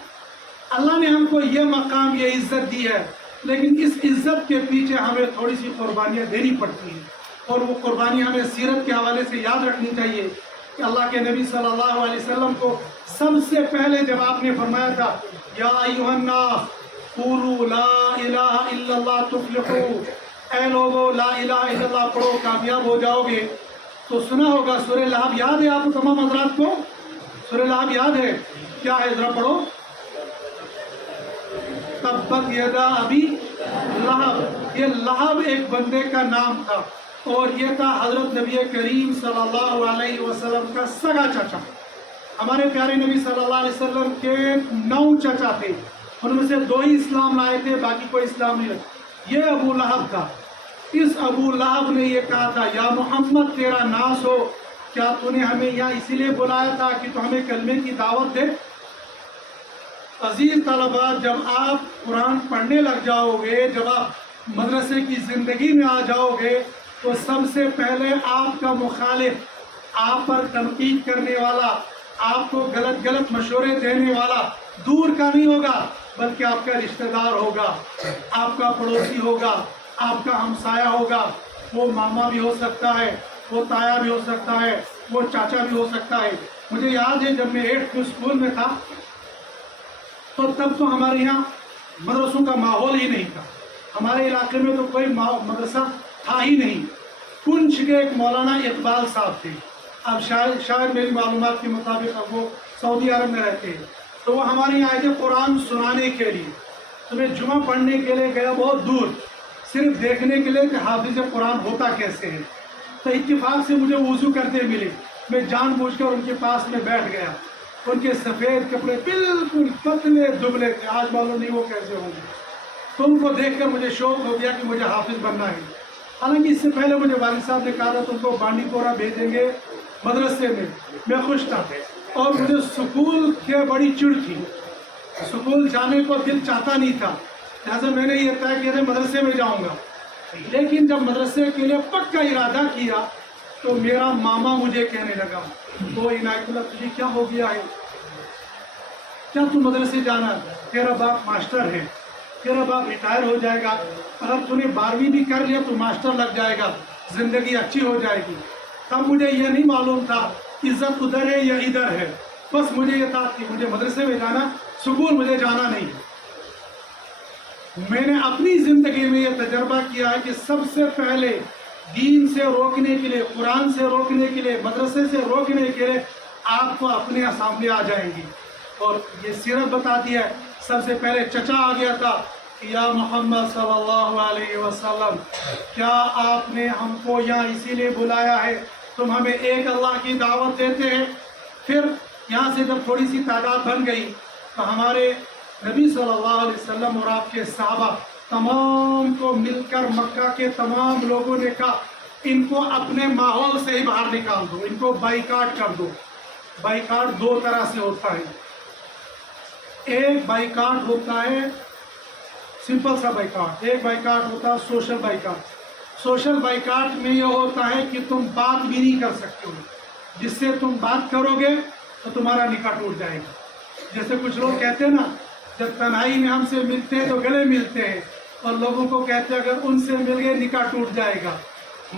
اللہ نے ہم کو یہ مقام، یہ عزت دی ہے، لیکن اس عزت کے پیچھے ہمیں تھوڑی سی قربانیاں دینی پڑتی ہیں، اور وہ قربانیاں ہمیں سیرت کے حوالے سے یاد رکھنی چاہیے کہ اللہ کے نبی صلی اللہ علیہ وسلم کو سب سے پہلے جب آپ نے فرمایا تھا یا ایھا الناس قولوا لا الہ الا اللہ تفلحوا، اے لوگو لا الہ الا اللہ پڑھو کامیاب ہو جاؤ گے، تو سنا ہوگا سورہ لہب یاد ہے آپ تمام حضرات کو؟ سورہ لہب یاد ہے؟ کیا ہے ذرا پڑھو۔ تبت یدا ابی لہب، یہ لہب ایک بندے کا نام تھا اور یہ تھا حضرت نبی کریم صلی اللہ علیہ وسلم کا سگا چچا۔ ہمارے پیارے نبی صلی اللہ علیہ وسلم کے 9 چچا تھے، ان میں سے 2 ہی اسلام لائے تھے، باقی کوئی اسلام نہیں لائے۔ یہ ابو لہب تھا۔ اس ابو لہب نے یہ کہا تھا یا محمد تیرا ناس ہو، کیا تو نے ہمیں یہاں اسی لیے بلایا تھا کہ تو ہمیں کلمے کی دعوت دے؟ عزیز طلباء، جب آپ قرآن پڑھنے لگ جاؤ گے، جب آپ مدرسے کی زندگی میں آ جاؤ گے، تو سب سے پہلے آپ کا مخالف، آپ پر تنقید کرنے والا، آپ کو غلط مشورے دینے والا دور کا نہیں ہوگا، بلکہ آپ کا رشتہ دار ہوگا، آپ کا پڑوسی ہوگا، آپ کا ہمسایہ ہوگا۔ وہ ماما بھی ہو سکتا ہے، وہ تایا بھی ہو سکتا ہے، وہ چاچا بھی ہو سکتا ہے۔ مجھے یاد ہے جب میں 8th اسکول میں تھا تو تب تو ہمارے یہاں مدرسوں کا ماحول ہی نہیں تھا، ہمارے علاقے میں تو کوئی مدرسہ تھا ہی نہیں۔ کنچ کے ایک مولانا اقبال صاحب تھے، اب شاید میری معلومات کے مطابق اب وہ سعودی عرب میں رہتے ہیں، تو وہ ہمارے یہاں آئے تھے قرآن سنانے کے لیے۔ تو میں جمعہ پڑھنے کے لیے گیا بہت دور، صرف دیکھنے کے لیے کہ حافظ قرآن ہوتا کیسے ہے۔ تو اتفاق سے مجھے وضو کرتے ملے، میں جان بوجھ کر ان کے پاس میں بیٹھ گیا۔ ان کے سفید کپڑے بالکل پتلے دبلے تھے، آج معلوم نہیں وہ کیسے ہوں گے۔ تو ان کو دیکھ کر مجھے شوق ہو گیا کہ مجھے حافظ بننا ہے۔ حالانکہ اس سے پہلے مجھے والد صاحب نے کہا تھا تم کو بانڈی پورہ بھیجیں گے مدرسے میں، میں خوش تھا اور مجھے سکول کے بڑی چڑ تھی، سکول جانے کو دل چاہتا نہیں تھا، لہٰذا میں نے یہ طے کیا کہ مدرسے میں جاؤں گا۔ لیکن جب مدرسے کے لیے پکا ارادہ کیا تو میرا ماما مجھے کہنے لگا تو عنایت اللہ تجھے کیا ہو گیا ہے، کیا تو مدرسے جانا، تیرا باپ ماسٹر ہے، تیرا باپ ریٹائر ہو جائے گا، اگر تو نے 12ویں بھی کر لیا تو ماسٹر لگ جائے گا، زندگی اچھی ہو جائے گی۔ تب مجھے یہ نہیں معلوم تھا عزت ادھر ہے یا ادھر ہے، بس مجھے یہ تھا کہ مجھے مدرسے میں جانا، سکول مجھے جانا نہیں۔ میں نے اپنی زندگی میں یہ تجربہ کیا ہے کہ سب سے پہلے دین سے روکنے کے لیے، قرآن سے روکنے کے لیے، مدرسے سے روکنے کے لیے آپ کو اپنے سامنے آ جائیں گی۔ اور یہ سیرت بتاتی ہے، سب سے پہلے چچا آ گیا تھا کہ یا محمد صلی اللہ علیہ وسلم، کیا آپ نے ہم کو یہاں اسی لیے بلایا ہے، تم ہمیں ایک اللہ کی دعوت دیتے ہیں؟ پھر یہاں سے جب تھوڑی سی تعداد بن گئی تو ہمارے نبی صلی اللہ علیہ وسلم اور آپ کے صحابہ تمام کو مل کر مکہ کے تمام لوگوں نے کہا ان کو اپنے ماحول سے ہی باہر نکال دو، ان کو بائیکاٹ کر دو۔ بائیکاٹ 2 طرح سے ہوتا ہے، ایک بائیکاٹ ہوتا ہے سمپل سا بائیکاٹ، ایک بائیکاٹ ہوتا ہے سوشل بائیکاٹ۔ سوشل بائیکاٹ میں یہ ہوتا ہے کہ تم بات بھی نہیں کر سکتے ہو، جس سے تم بات کرو گے تو تمہارا نکاح ٹوٹ جائے گا۔ جیسے کچھ لوگ کہتے ہیں نا جب تنہائی میں ہم سے ملتے ہیں تو گلے ملتے ہیں، اور لوگوں کو کہتے ہیں اگر ان سے مل گئے نکاح ٹوٹ جائے گا۔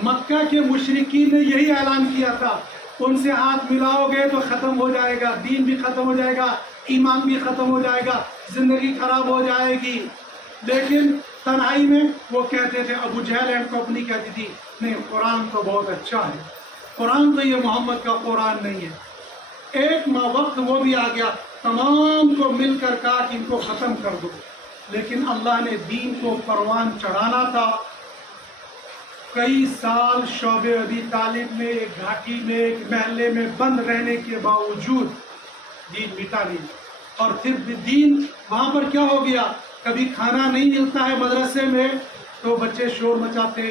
مکہ کے مشرکین نے یہی اعلان کیا تھا، ان سے ہاتھ ملاؤ گے تو ختم ہو جائے گا، دین بھی ختم ہو جائے گا، ایمان بھی ختم ہو جائے گا، زندگی خراب ہو جائے گی۔ لیکن تنہائی میں وہ کہتے تھے، ابو جہل اینڈ کمپنی کہتی تھی نہیں قرآن تو بہت اچھا ہے، قرآن تو یہ محمد کا قرآن نہیں ہے۔ ایک وقت وہ بھی آ گیا تمام کو مل کر کہا کہ ان کو ختم کر دو، لیکن اللہ نے دین کو پروان چڑھانا تھا۔ کئی سال شعبہ ابی طالب میں، ایک گھاٹی میں، ایک محلے میں بند رہنے کے باوجود دین مٹا نہیں، اور پھر بھی دین وہاں پر کیا ہو گیا، کبھی کھانا نہیں ملتا ہے مدرسے میں تو بچے شور مچاتے،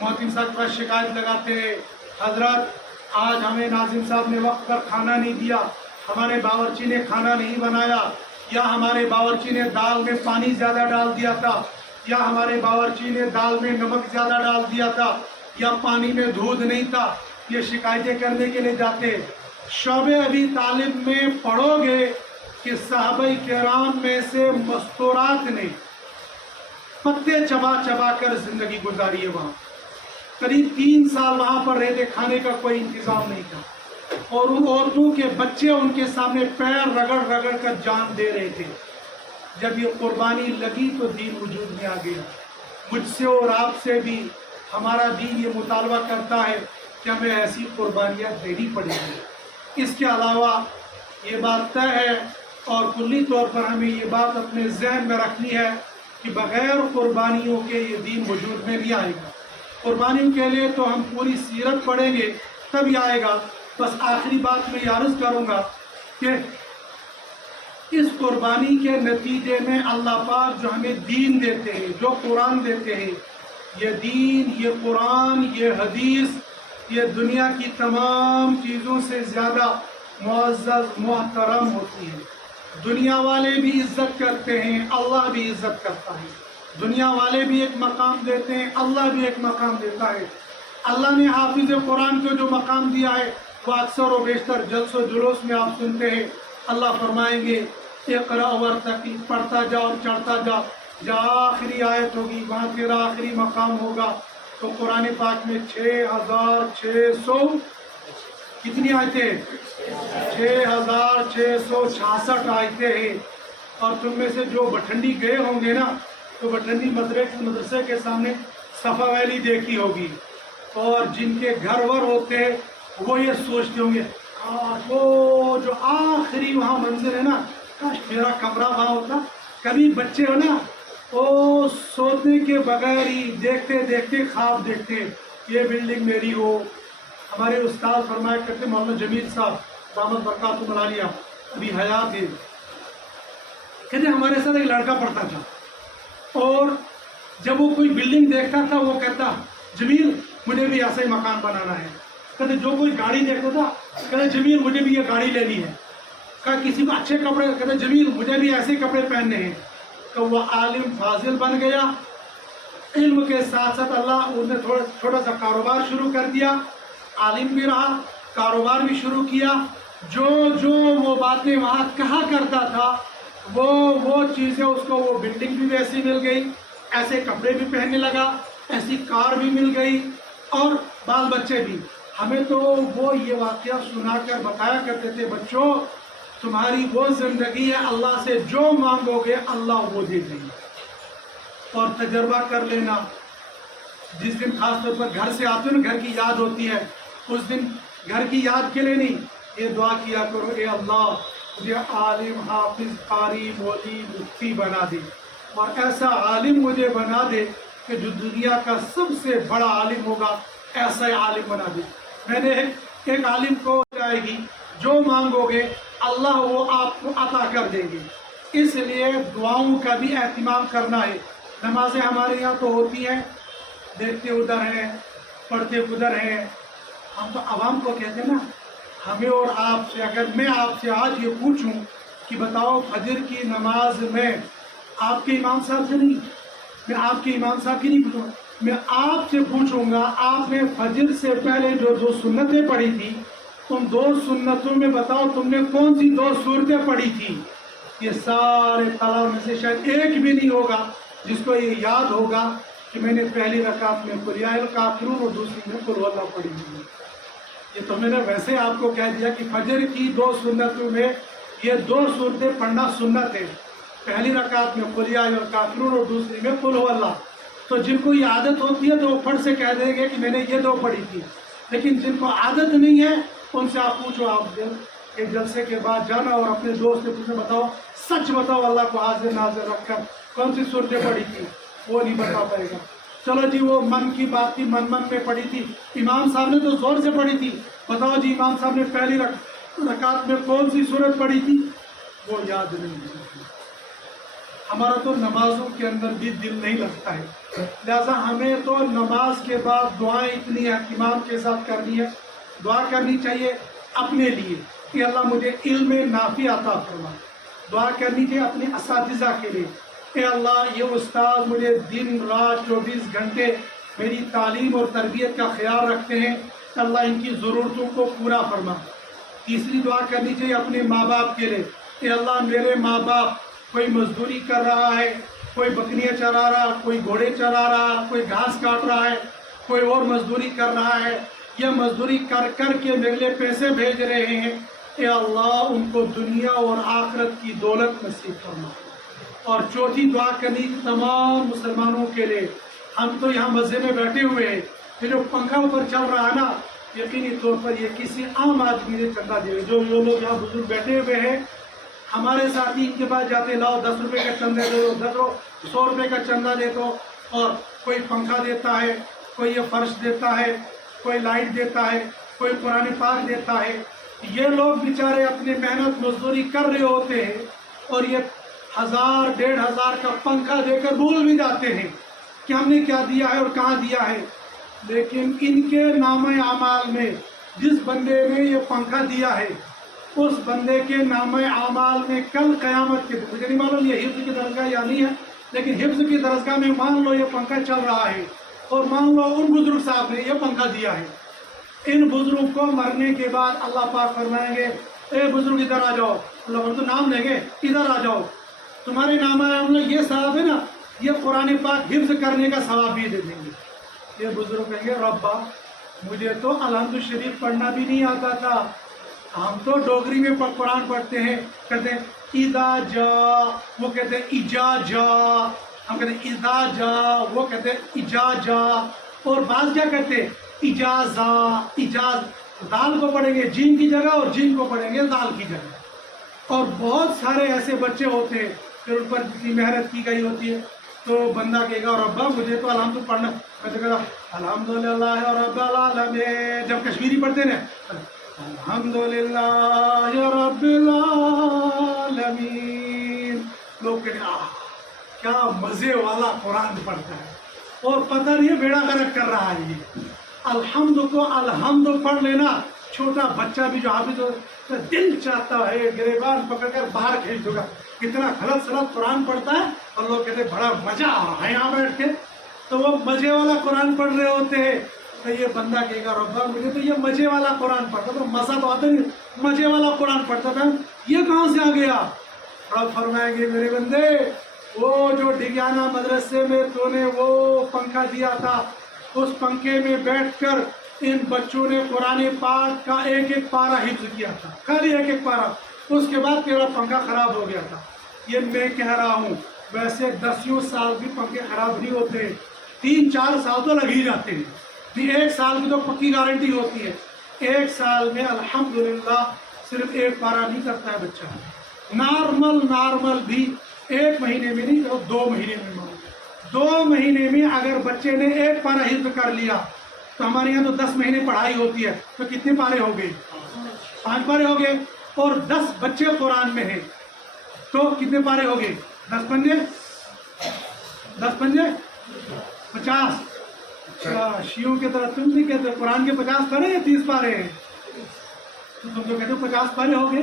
محتم صاحب کے پاس شکایت لگاتے، حضرت آج ہمیں ناظم صاحب نے وقت پر کھانا نہیں دیا، ہمارے باورچی نے کھانا نہیں بنایا، یا ہمارے باورچی نے دال میں پانی زیادہ ڈال دیا تھا، یا ہمارے باورچی نے دال میں نمک زیادہ ڈال دیا تھا، یا پانی میں دودھ نہیں تھا۔ یہ شکایتیں کرنے کے لیے جاتے۔ شعبہ ابی طالب میں پڑھو گے کہ صحابہ کرام میں سے مستورات نے پتے چبا چبا کر زندگی گزاری ہے وہاں، قریب 3 سال وہاں پر رہتے، کھانے کا کوئی انتظام نہیں تھا، اور ان عورتوں کے بچے ان کے سامنے پیر رگڑ رگڑ کر جان دے رہے تھے۔ جب یہ قربانی لگی تو دین وجود میں آ گیا۔ مجھ سے اور آپ سے بھی ہمارا دین یہ مطالبہ کرتا ہے کہ ہمیں ایسی قربانیاں دینی پڑیں گی۔ اس کے علاوہ یہ بات طے ہے، اور کلی طور پر ہمیں یہ بات اپنے ذہن میں رکھنی ہے کہ بغیر قربانیوں کے یہ دین وجود میں نہیں آئے گا۔ قربانیوں کے لیے تو ہم پوری سیرت پڑھیں گے تب یہ آئے گا۔ بس آخری بات میں یہ عرض کروں گا کہ اس قربانی کے نتیجے میں اللہ پاک جو ہمیں دین دیتے ہیں، جو قرآن دیتے ہیں، یہ دین، یہ قرآن، یہ حدیث، یہ دنیا کی تمام چیزوں سے زیادہ معزز محترم ہوتی ہے۔ دنیا والے بھی عزت کرتے ہیں، اللہ بھی عزت کرتا ہے۔ دنیا والے بھی ایک مقام دیتے ہیں، اللہ بھی ایک مقام دیتا ہے۔ اللہ نے حافظ قرآن کو جو مقام دیا ہے وہ اکثر و بیشتر جلس و جلوس میں آپ سنتے ہیں۔ اللہ فرمائیں گے اقرأ ورتقی، پڑھتا جا اور چڑھتا جا، جہاں آخری آیت ہوگی وہاں تیرا آخری مقام ہوگا۔ تو قرآن پاک میں 6600 کتنی آیتیں؟ 6666 آیتیں ہیں۔ اور تم میں سے جو بٹھنڈی گئے ہوں گے نا تو بٹھنڈی مدرسے کے سامنے صفا ویلی دیکھی ہوگی، اور جن کے گھر ور ہوتے ہیں وہ یہ سوچتے ہوں گے کاش وہ جو آخری وہاں منزل ہے نا، کاش میرا کمرہ وہاں ہوتا۔ کبھی بچے ہو نا وہ سونے کے بغیر ہی دیکھتے دیکھتے خواب دیکھتے یہ بلڈنگ میری ہو۔ ہمارے استاد فرمایا کرتے مولانا جمیل صاحب دامت برکاتہ عالیہ ابھی حیات ہے، کہتے ہمارے ساتھ ایک لڑکا پڑھتا تھا، اور جب وہ کوئی بلڈنگ دیکھتا تھا وہ کہتا جمیل مجھے بھی ایسا ہی مکان بنانا ہے۔ کہتے جو کوئی گاڑی دیکھتا تھا کہتے جمیل مجھے بھی یہ گاڑی لینی ہے۔ کہا کسی کو اچھے کپڑے، کہتے جمیل مجھے بھی ایسے کپڑے پہننے ہیں۔ تو وہ عالم فاضل بن گیا، علم کے ساتھ ساتھ اللہ نے چھوٹا سا کاروبار شروع کر دیا، عالم بھی رہا، کاروبار بھی شروع کیا۔ جو وہ باتیں وہاں کہا کرتا تھا وہ چیزیں اس کو، وہ بلڈنگ بھی ویسی مل گئی، ایسے کپڑے بھی پہننے لگا، ایسی کار بھی مل گئی، اور بال بچے بھی۔ ہمیں تو وہ یہ واقعہ سنا کر بتایا کرتے تھے بچوں تمہاری وہ زندگی ہے، اللہ سے جو مانگو گے اللہ وہ دے دیں گے۔ اور تجربہ کر لینا، جس دن خاص طور پر گھر سے آتے نا، گھر کی یاد ہوتی ہے، اس دن گھر کی یاد کے لیے نہیں، یہ دعا کیا کرو اے اللہ مجھے عالم، حافظ، قاری، مولوی، مفتی بنا دے، اور ایسا عالم مجھے بنا دے کہ جو دنیا کا سب سے بڑا عالم ہوگا ایسا ہی عالم بنا دے۔ میں نے ایک عالم کو جائے گی، جو مانگو گے اللہ وہ آپ کو عطا کر دیں گے۔ اس لیے دعاؤں کا بھی اہتمام کرنا ہے۔ نمازیں ہمارے یہاں تو ہوتی ہیں، دیکھتے ادھر ہیں، پڑھتے ادھر ہیں، ہم تو عوام کو کہتے ہیں نا، ہمیں اور آپ سے، اگر میں آپ سے آج یہ پوچھوں کہ بتاؤ فجر کی نماز میں آپ کے امام صاحب سے نہیں، میں آپ کے امام صاحب کی نہیں پوچھوں، میں آپ سے پوچھوں گا آپ نے فجر سے پہلے جو 2 سنتیں پڑھی تھی ان 2 سنتوں میں بتاؤ تم نے کون سی 2 سورتیں پڑھی تھی؟ یہ سارے طلبہ میں سے شاید ایک بھی نہیں ہوگا جس کو یہ یاد ہوگا کہ میں نے پہلی رکعت میں قل یا الکافرون اور دوسری میں قل واللہ پڑھی ہوئی۔ یہ تو میں نے ویسے آپ کو کہہ دیا کہ فجر کی 2 سنتوں میں یہ 2 سورتیں پڑھنا سنت ہے، پہلی رکعت میں قل یا الکافرون اور دوسری میں قل واللہ۔ تو جن کو یہ عادت ہوتی ہے تو وہ پھٹ سے کہہ دیں گے کہ میں نے یہ 2 پڑھی تھی، لیکن جن کو عادت نہیں ہے ان سے آپ پوچھو، آپ کہ جلسے کے بعد جانا اور اپنے دوست سے پوچھنا بتاؤ سچ بتاؤ اللہ کو حاضر ناظر رکھ کر کون سی صورتیں پڑھی تھی، وہ نہیں بتا پائے گا۔ چلو جی وہ من کی بات تھی، من میں پڑھی تھی، امام صاحب نے تو زور سے پڑھی تھی، بتاؤ جی امام صاحب نے پہلی رکعت میں کون سی صورت پڑھی تھی، وہ یاد نہیں ہے۔ ہمارا تو نمازوں کے اندر بھی دل نہیں لگتا ہے، لہذا ہمیں تو نماز کے بعد دعائیں اتنی اہتمام کے ساتھ کرنی ہے، دعا کرنی چاہیے اپنے لیے کہ اللہ مجھے علم نافع عطا فرما، دعا کرنی چاہیے اپنے اساتذہ کے لیے، اے اللہ یہ استاد مجھے دن رات 24 گھنٹے میری تعلیم اور تربیت کا خیال رکھتے ہیں، اللہ ان کی ضرورتوں کو پورا فرما۔ تیسری دعا کرنی چاہیے اپنے ماں باپ کے لیے، اے اللہ میرے ماں باپ کوئی مزدوری کر رہا ہے، کوئی بکریاں چرا رہا، کوئی گھوڑے چرا رہا، کوئی گھاس کاٹ رہا ہے، کوئی اور مزدوری کر رہا ہے، یہ مزدوری کر کر کے میرے لیے پیسے بھیج رہے ہیں، اے اللہ ان کو دنیا اور آخرت کی دولت نصیب فرما۔ اور چوتھی دعا کرنی تمام مسلمانوں کے لیے، ہم تو یہاں مسجد میں بیٹھے ہوئے ہیں، یہ جو پنکھا اوپر چل رہا ہے نا، یقینی طور پر یہ کسی عام آدمی نے چندہ دیا، جو لوگ یہاں بزرگ بیٹھے ہوئے ہیں ہمارے ساتھی ان کے پاس جاتے لاؤ 10 روپے کا چندہ دے دو، 100 روپے کا چندہ دے دو، اور کوئی پنکھا دیتا ہے، کوئی یہ فرش دیتا ہے، کوئی لائٹ دیتا ہے، کوئی قرآن پاک دیتا ہے، یہ لوگ بیچارے اپنی محنت مزدوری کر رہے ہوتے ہیں اور یہ 1000 1500 کا پنکھا دے کر بھول بھی جاتے ہیں کہ ہم نے کیا دیا ہے اور کہاں دیا ہے، لیکن ان کے نامہ اعمال میں جس بندے نے یہ پنکھا دیا ہے اس بندے کے نامہ اعمال میں کل قیامت کے دن، مجھے نہیں معلوم یہ حفظ کی درجگاہ یا نہیں ہے، لیکن حفظ کی درجگاہ میں مان لو یہ پنکھا چل رہا ہے اور مان لو ان بزرگ صاحب نے یہ پنکھا دیا ہے، ان بزرگ کو مرنے کے بعد اللہ پاک فرمائیں گے اے بزرگ ادھر آ جاؤ، اللہ تو نام لیں گے ادھر آ جاؤ، تمہارے نامہ اعمال یہ ثواب ہے نا، یہ قرآن پاک حفظ کرنے کا ثواب بھی دے دیں گے۔ یہ بزرگ کہیں گے ربا مجھے تو الحمد شریف پڑھنا بھی نہیں آتا تھا، ہم تو ڈوگری میں قرآن پڑھتے ہیں، کہتے ہیں اذا جا، وہ کہتے ہیں اجا جا، ہم کہتے ہیں اذا جا، وہ کہتے ہیں اجا جا، اور بعض کیا کہتے ہیں اجازا، اجاز دال کو پڑھیں گے جیم کی جگہ اور جیم کو پڑھیں گے دال کی جگہ، اور بہت سارے ایسے بچے ہوتے ہیں پھر ان پر جتنی محنت کی گئی ہوتی ہے تو بندہ کہے گا ربا مجھے تو الحمد پڑھنا، میں کہا الحمدللہ رب العالمین، جب کشمیری پڑھتے ہیں الحمدللہ رب العالمین، لوگ کہتے ہیں کیا مزے والا قرآن پڑھتا ہے، اور پتہ نہیں بیڑا غرق کر رہا ہے یہ، الحمد کو الحمد پڑھ لینا، چھوٹا بچہ بھی جو حافظ ہو دل چاہتا ہے گریبان پکڑ کر باہر کھینچ دوں گا، کتنا غلط سلط قرآن پڑھتا ہے، اور لوگ کہتے ہیں بڑا مزہ آ رہا ہے یہاں بیٹھ کے، تو وہ مزے والا قرآن پڑھ رہے ہوتے ہیں، تو یہ بندہ کہے گا ربا مجھے تو یہ مزے والا قرآن پڑھتا تھا، مزہ تو آتا نہیں، مزے والا قرآن پڑھتا تھا، یہ کہاں سے آ گیا؟ رب فرمائیں گے میرے بندے وہ جو ڈگیانہ مدرسے میں تو نے وہ پنکھا دیا تھا، اس پنکھے میں بیٹھ کر ان بچوں نے قرآن پاک کا ایک ایک پارہ حفظ کیا تھا، خالی ایک ایک پارہ، اس کے بعد تیرا پنکھا خراب ہو گیا تھا، یہ میں کہہ رہا ہوں، ویسے 10 سال بھی پنکھے خراب نہیں ہوتے، 3-4 سال تو لگ ہی جاتے ہیں، 1 سال کی تو پکی گارنٹی ہوتی ہے، 1 سال میں الحمدللہ صرف ایک پارہ نہیں کرتا ہے بچہ، نارمل بھی 1 مہینے میں نہیں، 2 مہینے میں مانو، 2 مہینے میں اگر بچے نے 1 پارہ حفظ کر لیا تو ہمارے یہاں تو 10 مہینے پڑھائی ہوتی ہے، تو کتنے پارے ہو گئے؟ 5 پارے ہو گئے، اور 10 بچے قرآن میں ہیں تو کتنے پارے ہو گئے؟ 10 پنجے 50۔ اچھا شیعوں کی طرح تم بھی کہتے قرآن کے 50 پارے یا 30 پارے ہیں، تو تم تو کہتے ہو 50 پارے ہو گئے،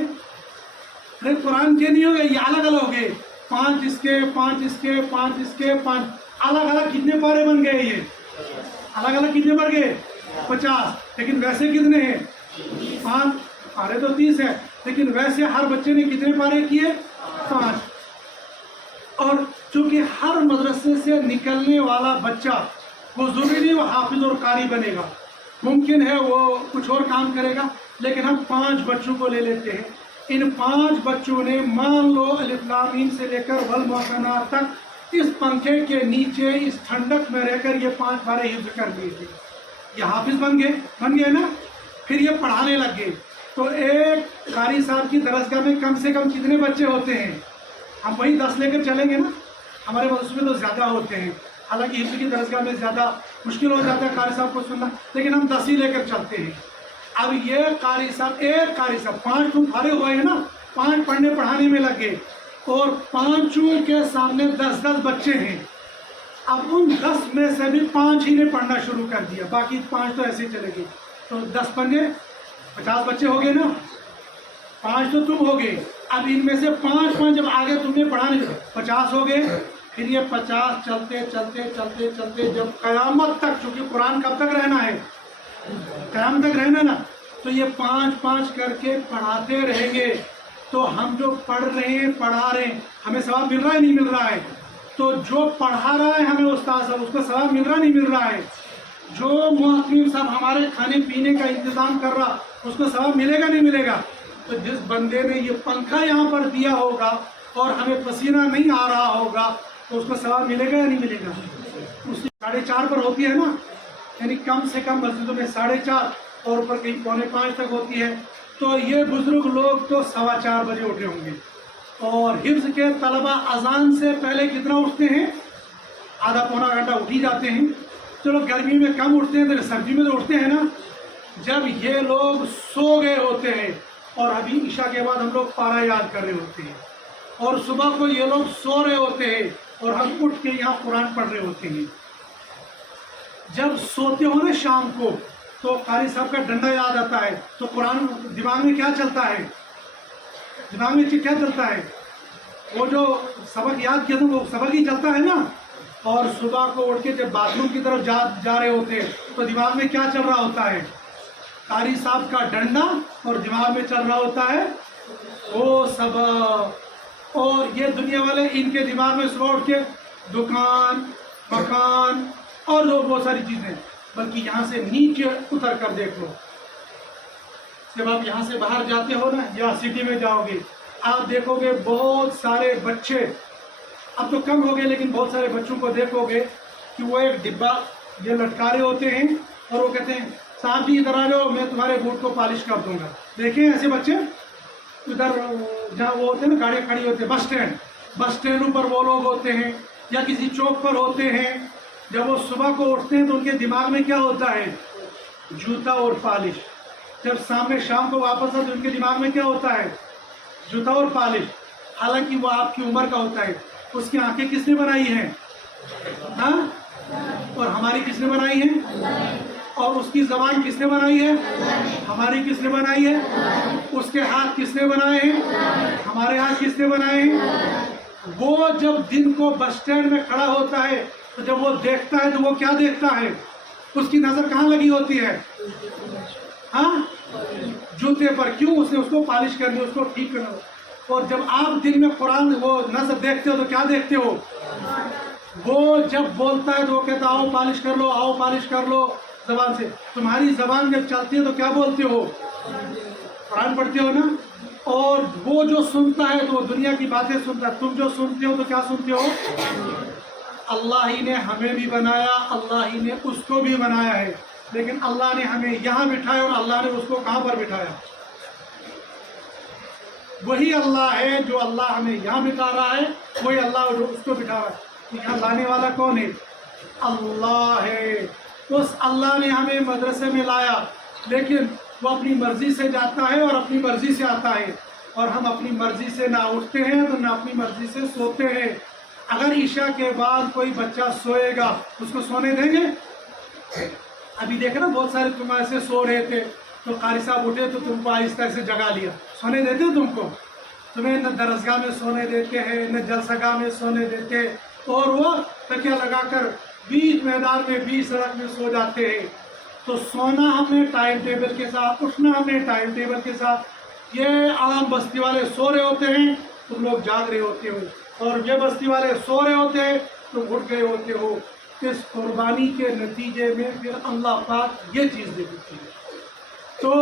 ارے قرآن کے نہیں ہو گئے، یہ الگ الگ ہو گئے، 5 اس کے 5 اس کے 5 اس کے 5 الگ الگ کتنے پارے بن گئے؟ یہ الگ الگ کتنے بن گئے؟ 50، لیکن ویسے کتنے ہیں؟ 5 پارے تو 30 ہے، لیکن ویسے ہر بچے نے کتنے پارے کیے؟ 5۔ اور چونکہ ہر مدرسے سے نکلنے والا بچہ وہ ضروری نہیں وہ حافظ اور قاری بنے گا، ممکن ہے وہ کچھ اور کام کرے گا، لیکن ہم 5 بچوں کو لے لیتے ہیں، ان 5 بچوں نے مان لو الف لام میم سے لے کر والمحسنات تک اس پنکھے کے نیچے اس ٹھنڈک میں رہ کر یہ 5 پارے حفظ کر لیے تھے، یہ حافظ بن گئے نا، پھر یہ پڑھانے لگ گئے، تو ایک قاری صاحب کی درسگاہ میں کم سے کم کتنے بچے ہوتے ہیں؟ ہم وہی 10 لے کر چلیں گے نا. ہمارے مدرسے میں تو زیادہ ہوتے ہیں، حالانکہ حفظ کی درسگاہ میں زیادہ مشکل ہو جاتا ہے قاری صاحب کو سننا، لیکن ہم 10 ہی لے کر چلتے ہیں. اب یہ قاری صاحب، ایک قاری صاحب 5 تم بھرے ہوئے ہیں نا، 5 پڑھنے پڑھانے میں لگے، اور 5 کے سامنے 10 بچے ہیں. اب ان 10 میں سے بھی 5 ہی نے پڑھنا شروع کر دیا، باقی 5 تو ایسے ہی چلے گئے. تو 10 پنجے 50 بچے ہو گئے نا، 5 تو تم ہو گئے. اب ان میں سے 5 جب آگے تم نے پڑھانے 50 ہو گئے. پھر یہ 50 چلتے چلتے چلتے چلتے جب قیامت تک، چونکہ قرآن کب تک رہنا ہے؟ قیامت تک رہنا نا. تو یہ 5 کر کے پڑھاتے رہیں گے. تو ہم جو پڑھ رہے ہیں، پڑھا رہے ہیں، ہمیں ثواب مل رہا ہے نہیں مل رہا ہے؟ تو جو پڑھا رہا ہے ہمیں استاد صاحب، اس کو ثواب مل رہا نہیں مل رہا ہے؟ جو محتمم صاحب ہمارے کھانے پینے کا انتظام کر رہا، اس کو ثواب ملے گا نہیں ملے گا؟ تو جس بندے نے یہ پنکھا یہاں پر دیا ہوگا اور ہمیں پسینہ نہیں آ رہا ہوگا، تو اس کو ثواب ملے گا یا نہیں ملے گا؟ اس کی 4:30 پر ہوتی ہے نا، یعنی کم سے کم مسجدوں میں 4:30 اور اوپر کہیں 4:45 تک ہوتی ہے. تو یہ بزرگ لوگ تو 4:15 بجے اٹھے ہوں گے. اور حفظ کے طلبہ اذان سے پہلے کتنا اٹھتے ہیں؟ آدھا پونا گھنٹہ اٹھ ہی جاتے ہیں. چلو گرمی میں کم اٹھتے ہیں، تو سردی میں تو اٹھتے ہیں نا. جب یہ لوگ سو گئے ہوتے ہیں، اور ابھی عشاء کے بعد ہم لوگ پارا یاد کر رہے ہوتے ہیں، اور صبح کو یہ لوگ سو رہے ہوتے ہیں اور ہم اٹھ کے یہاں قرآن پڑھ رہے ہوتے ہیں. جب سوتے ہو نا شام کو، تو قاری صاحب کا ڈنڈا یاد آتا ہے، تو قرآن دماغ میں کیا چلتا ہے؟ دماغ میں کیا چلتا ہے؟ وہ جو سبق یاد کیا تھا وہ سبق ہی چلتا ہے نا. اور صبح کو اٹھ کے جب باتھ روم کی طرف جا رہے ہوتے ہیں، تو دماغ میں کیا چل رہا ہوتا ہے؟ قاری صاحب کا ڈنڈا، اور دماغ میں چل رہا ہوتا ہے وہ سبق. اور یہ دنیا والے ان کے دماغ میں صبح اٹھ کے دکان، مکان اور بہت ساری چیزیں. بلکہ یہاں سے نیچے اتر کر دیکھ لو، جب آپ یہاں سے باہر جاتے ہو نا، یا سٹی میں جاؤ گے، آپ دیکھو گے بہت سارے بچے، اب تو کم ہو گئے لیکن بہت سارے بچوں کو دیکھو گے کہ وہ ایک ڈبہ یہ لٹکا رہے ہوتے ہیں، اور وہ کہتے ہیں صاحب جی ادھر آ جاؤ، میں تمہارے بوٹ کو پالش کر دوں گا. دیکھیں ایسے بچے ادھر جہاں وہ ہوتے ہیں نا، گاڑیاں کھڑی ہوتی ہیں، بس اسٹینڈوں پر وہ لوگ ہوتے ہیں، یا کسی چوک پر ہوتے ہیں. جب وہ صبح کو اٹھتے ہیں تو ان کے دماغ میں کیا ہوتا ہے؟ جوتا اور پالش. جب سامنے شام کو واپس آتے تو ان کے دماغ میں کیا ہوتا ہے؟ جوتا اور پالش. حالانکہ وہ آپ کی عمر کا ہوتا ہے. اس کی آنکھیں کس نے بنائی ہیں؟ ہاں؟ اور ہماری کس نے بنائی ہے؟ اور اس کی زبان کس نے بنائی ہے؟ ہماری کس نے بنائی ہے؟ اس کے ہاتھ کس نے بنائے ہیں؟ ہمارے ہاتھ کس نے بنائے ہیں؟ وہ جب دن کو بس اسٹینڈ میں کھڑا ہوتا ہے، تو جب وہ دیکھتا ہے تو وہ کیا دیکھتا ہے؟ اس کی نظر کہاں لگی ہوتی ہے؟ ہاں؟ جوتے پر. کیوں؟ اس نے اس کو پالش کرنی، اس کو ٹھیک کرنا. اور جب آپ دن میں قرآن وہ نظر دیکھتے ہو تو کیا دیکھتے ہو؟ وہ جب بولتا ہے تو وہ کہتا آؤ پالش کر لو، آؤ پالش کر لو زبان سے. تمہاری زبان جب چلتی ہے تو کیا بولتے ہو؟ قرآن پڑھتے ہو نا. اور وہ جو سنتا ہے تو وہ دنیا کی باتیں سنتا ہے. تم جو سنتے ہو تو کیا سنتے ہو؟ اللہ ہی نے ہمیں بھی بنایا، اللہ ہی نے اس کو بھی بنایا ہے، لیکن اللہ نے ہمیں یہاں بٹھایا اور اللہ نے اس کو کہاں پر بٹھایا؟ وہی اللہ ہے جو اللہ ہمیں یہاں بٹھا رہا ہے، وہی اللہ جو اس کو بٹھا رہا ہے. یہاں لانے والا کون ہے؟ اللہ ہے. اس اللہ نے ہمیں مدرسے میں لایا، لیکن وہ اپنی مرضی سے جاتا ہے اور اپنی مرضی سے آتا ہے، اور ہم اپنی مرضی سے نہ اٹھتے ہیں تو نہ اپنی مرضی سے سوتے ہیں. اگر عشاء کے بعد کوئی بچہ سوئے گا، اس کو سونے دیں گے؟ ابھی دیکھیں نا، بہت سارے تم ایسے سو رہے تھے تو قاری صاحب اٹھے تو تم کو آہستہ سے جگا لیا. سونے دیتے تم کو؟ تمہیں نہ درسگاہ میں سونے دیتے ہیں، نہ جلسہ گاہ میں سونے دیتے، اور وہ تکیہ لگا کر بیچ میدان میں، بیچ سڑک میں سو جاتے ہیں. تو سونا ہم نے ٹائم ٹیبل کے ساتھ، اٹھنا ہم نے ٹائم ٹیبل کے ساتھ. یہ عام بستی والے سو رہے ہوتے ہیں، تم لوگ جاگ رہے ہوتے ہو، اور یہ بستی والے سو رہے ہوتے ہیں، تم اٹھ گئے ہوتے ہو. اس قربانی کے نتیجے میں پھر اللہ پاک یہ چیز دے دیتی ہے. تو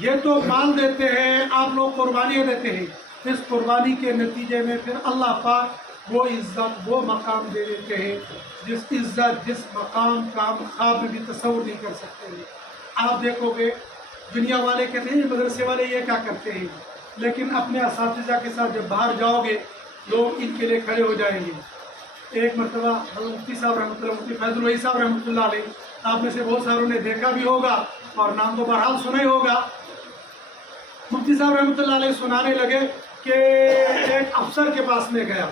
یہ تو مال دیتے ہیں، آپ لوگ قربانیاں دیتے ہیں، اس قربانی کے نتیجے میں پھر اللہ پاک وہ عزت، وہ مقام دے دیتے ہیں جس عزت، جس مقام کا ہم خواب میں بھی تصور نہیں کر سکتے ہیں. آپ دیکھو گے دنیا والے کہتے ہیں مدرسے والے یہ کیا کرتے ہیں، لیکن اپنے اساتذہ کے ساتھ جب باہر جاؤ گے لوگ ان کے لیے کھڑے ہو جائیں گے۔ ایک مرتبہ حضرت مفتی صاحب رحمۃ اللہ، مفتی فیض الوہی صاحب رحمۃ اللہ علیہ، آپ میں سے بہت ساروں نے دیکھا بھی ہوگا اور نام تو بہرحال سنا ہی ہوگا۔ مفتی صاحب رحمۃ اللہ علیہ سنانے لگے کہ ایک افسر کے پاس میں گیا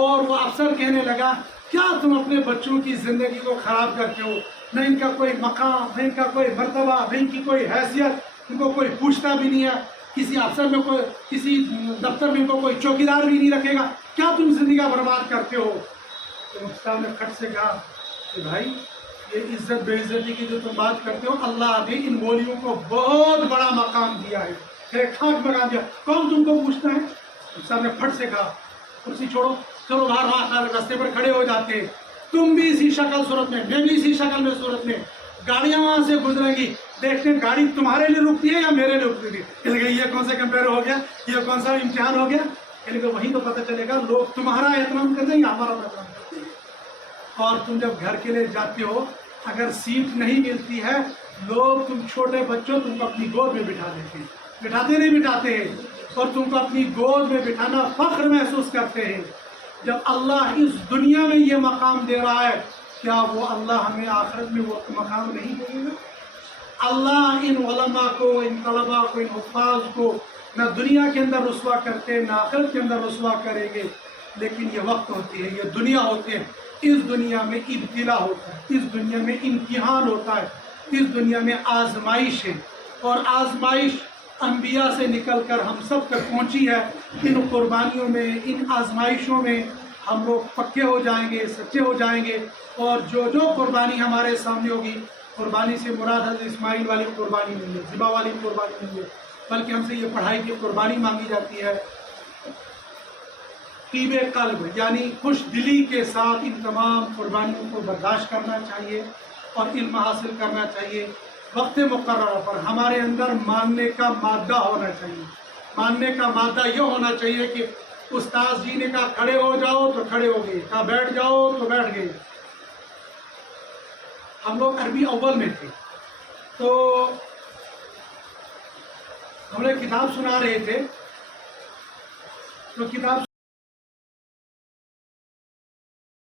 اور وہ افسر کہنے لگا کیا تم اپنے بچوں کی زندگی کو خراب کرتے ہو، نہ ان کا کوئی مقام، نہ ان کا کوئی مرتبہ، نہ ان کی کوئی حیثیت، ان کو کوئی پوچھتا بھی نہیں ہے، کسی افسر میں کوئی، کسی دفتر میں ان کو کوئی چوکیدار بھی نہیں رکھے گا، کیا تم زندگی برباد کرتے ہو؟ تو مفتی صاحب نے کھٹ سے کہا کہ بھائی یہ عزت بے عزتی کی جو تم بات کرتے ہو، اللہ نے ان مولیوں کو بہت بڑا مقام دیا ہے، ایک خاک مقام دیا، کون تم کو پوچھتا ہے؟ مفتی صاحب نے پھٹ سے کہا کرسی چھوڑو، چلو باہر وہاں راستے پر کھڑے ہو جاتے ہیں، تم بھی اسی شکل صورت میں، میں بھی اسی شکل میں صورت میں، گاڑیاں وہاں سے گزریں گی، دیکھتے ہیں گاڑی تمہارے لیے رکتی ہے یا میرے لیے رکتی ہے، یہ کون سا کمپیئر ہو گیا، یہ کون سا امتحان ہو گیا، وہیں تو پتہ چلے گا لوگ تمہارا احترام کرتے ہیں یا ہمارا احترام کرتے ہیں۔ اور تم جب گھر کے لیے جاتے ہو، اگر سیٹ نہیں ملتی ہے، لوگ تم چھوٹے بچوں تم کو اپنی گود میں بٹھا دیتے ہیں، بٹھاتے نہیں بٹھاتے ہیں، اور تم کو اپنی گود میں بٹھانا فخر محسوس کرتے ہیں۔ جب اللہ اس دنیا میں یہ مقام دے رہا ہے، کیا وہ اللہ ہمیں آخرت میں وہ مقام نہیں دے گا؟ اللہ ان علماء کو، ان طلباء کو، ان حفاظ کو نہ دنیا کے اندر رسوا کرتے، نہ آخرت کے اندر رسوا کریں گے، لیکن یہ وقت ہوتی ہے، یہ دنیا ہوتی ہے، اس دنیا میں ابتلا ہوتا ہے، اس دنیا میں امتحان ہوتا ہے، اس دنیا میں آزمائش ہے، اور آزمائش انبیاء سے نکل کر ہم سب تک پہنچی ہے۔ ان قربانیوں میں، ان آزمائشوں میں ہم لوگ پکے ہو جائیں گے، سچے ہو جائیں گے، اور جو قربانی ہمارے سامنے ہوگی، قربانی سے مراد حضرت اسماعیل والی قربانی نہیں ہے، ذبح والی قربانی نہیں ہے، بلکہ ہم سے یہ پڑھائی کی قربانی مانگی جاتی ہے۔ طیب قلب یعنی خوش دلی کے ساتھ ان تمام قربانیوں کو برداشت کرنا چاہیے اور علم حاصل کرنا چاہیے۔ وقت مقررہ پر ہمارے اندر ماننے کا مادہ ہونا چاہیے، ماننے کا مادہ یہ ہونا چاہیے کہ استاذ جی نے کہا کھڑے ہو جاؤ تو کھڑے ہو گئے، کہا بیٹھ جاؤ تو بیٹھ گئے۔ ہم لوگ عربی اول میں تھے تو ہم نے کتاب سنا رہے تھے، تو کتاب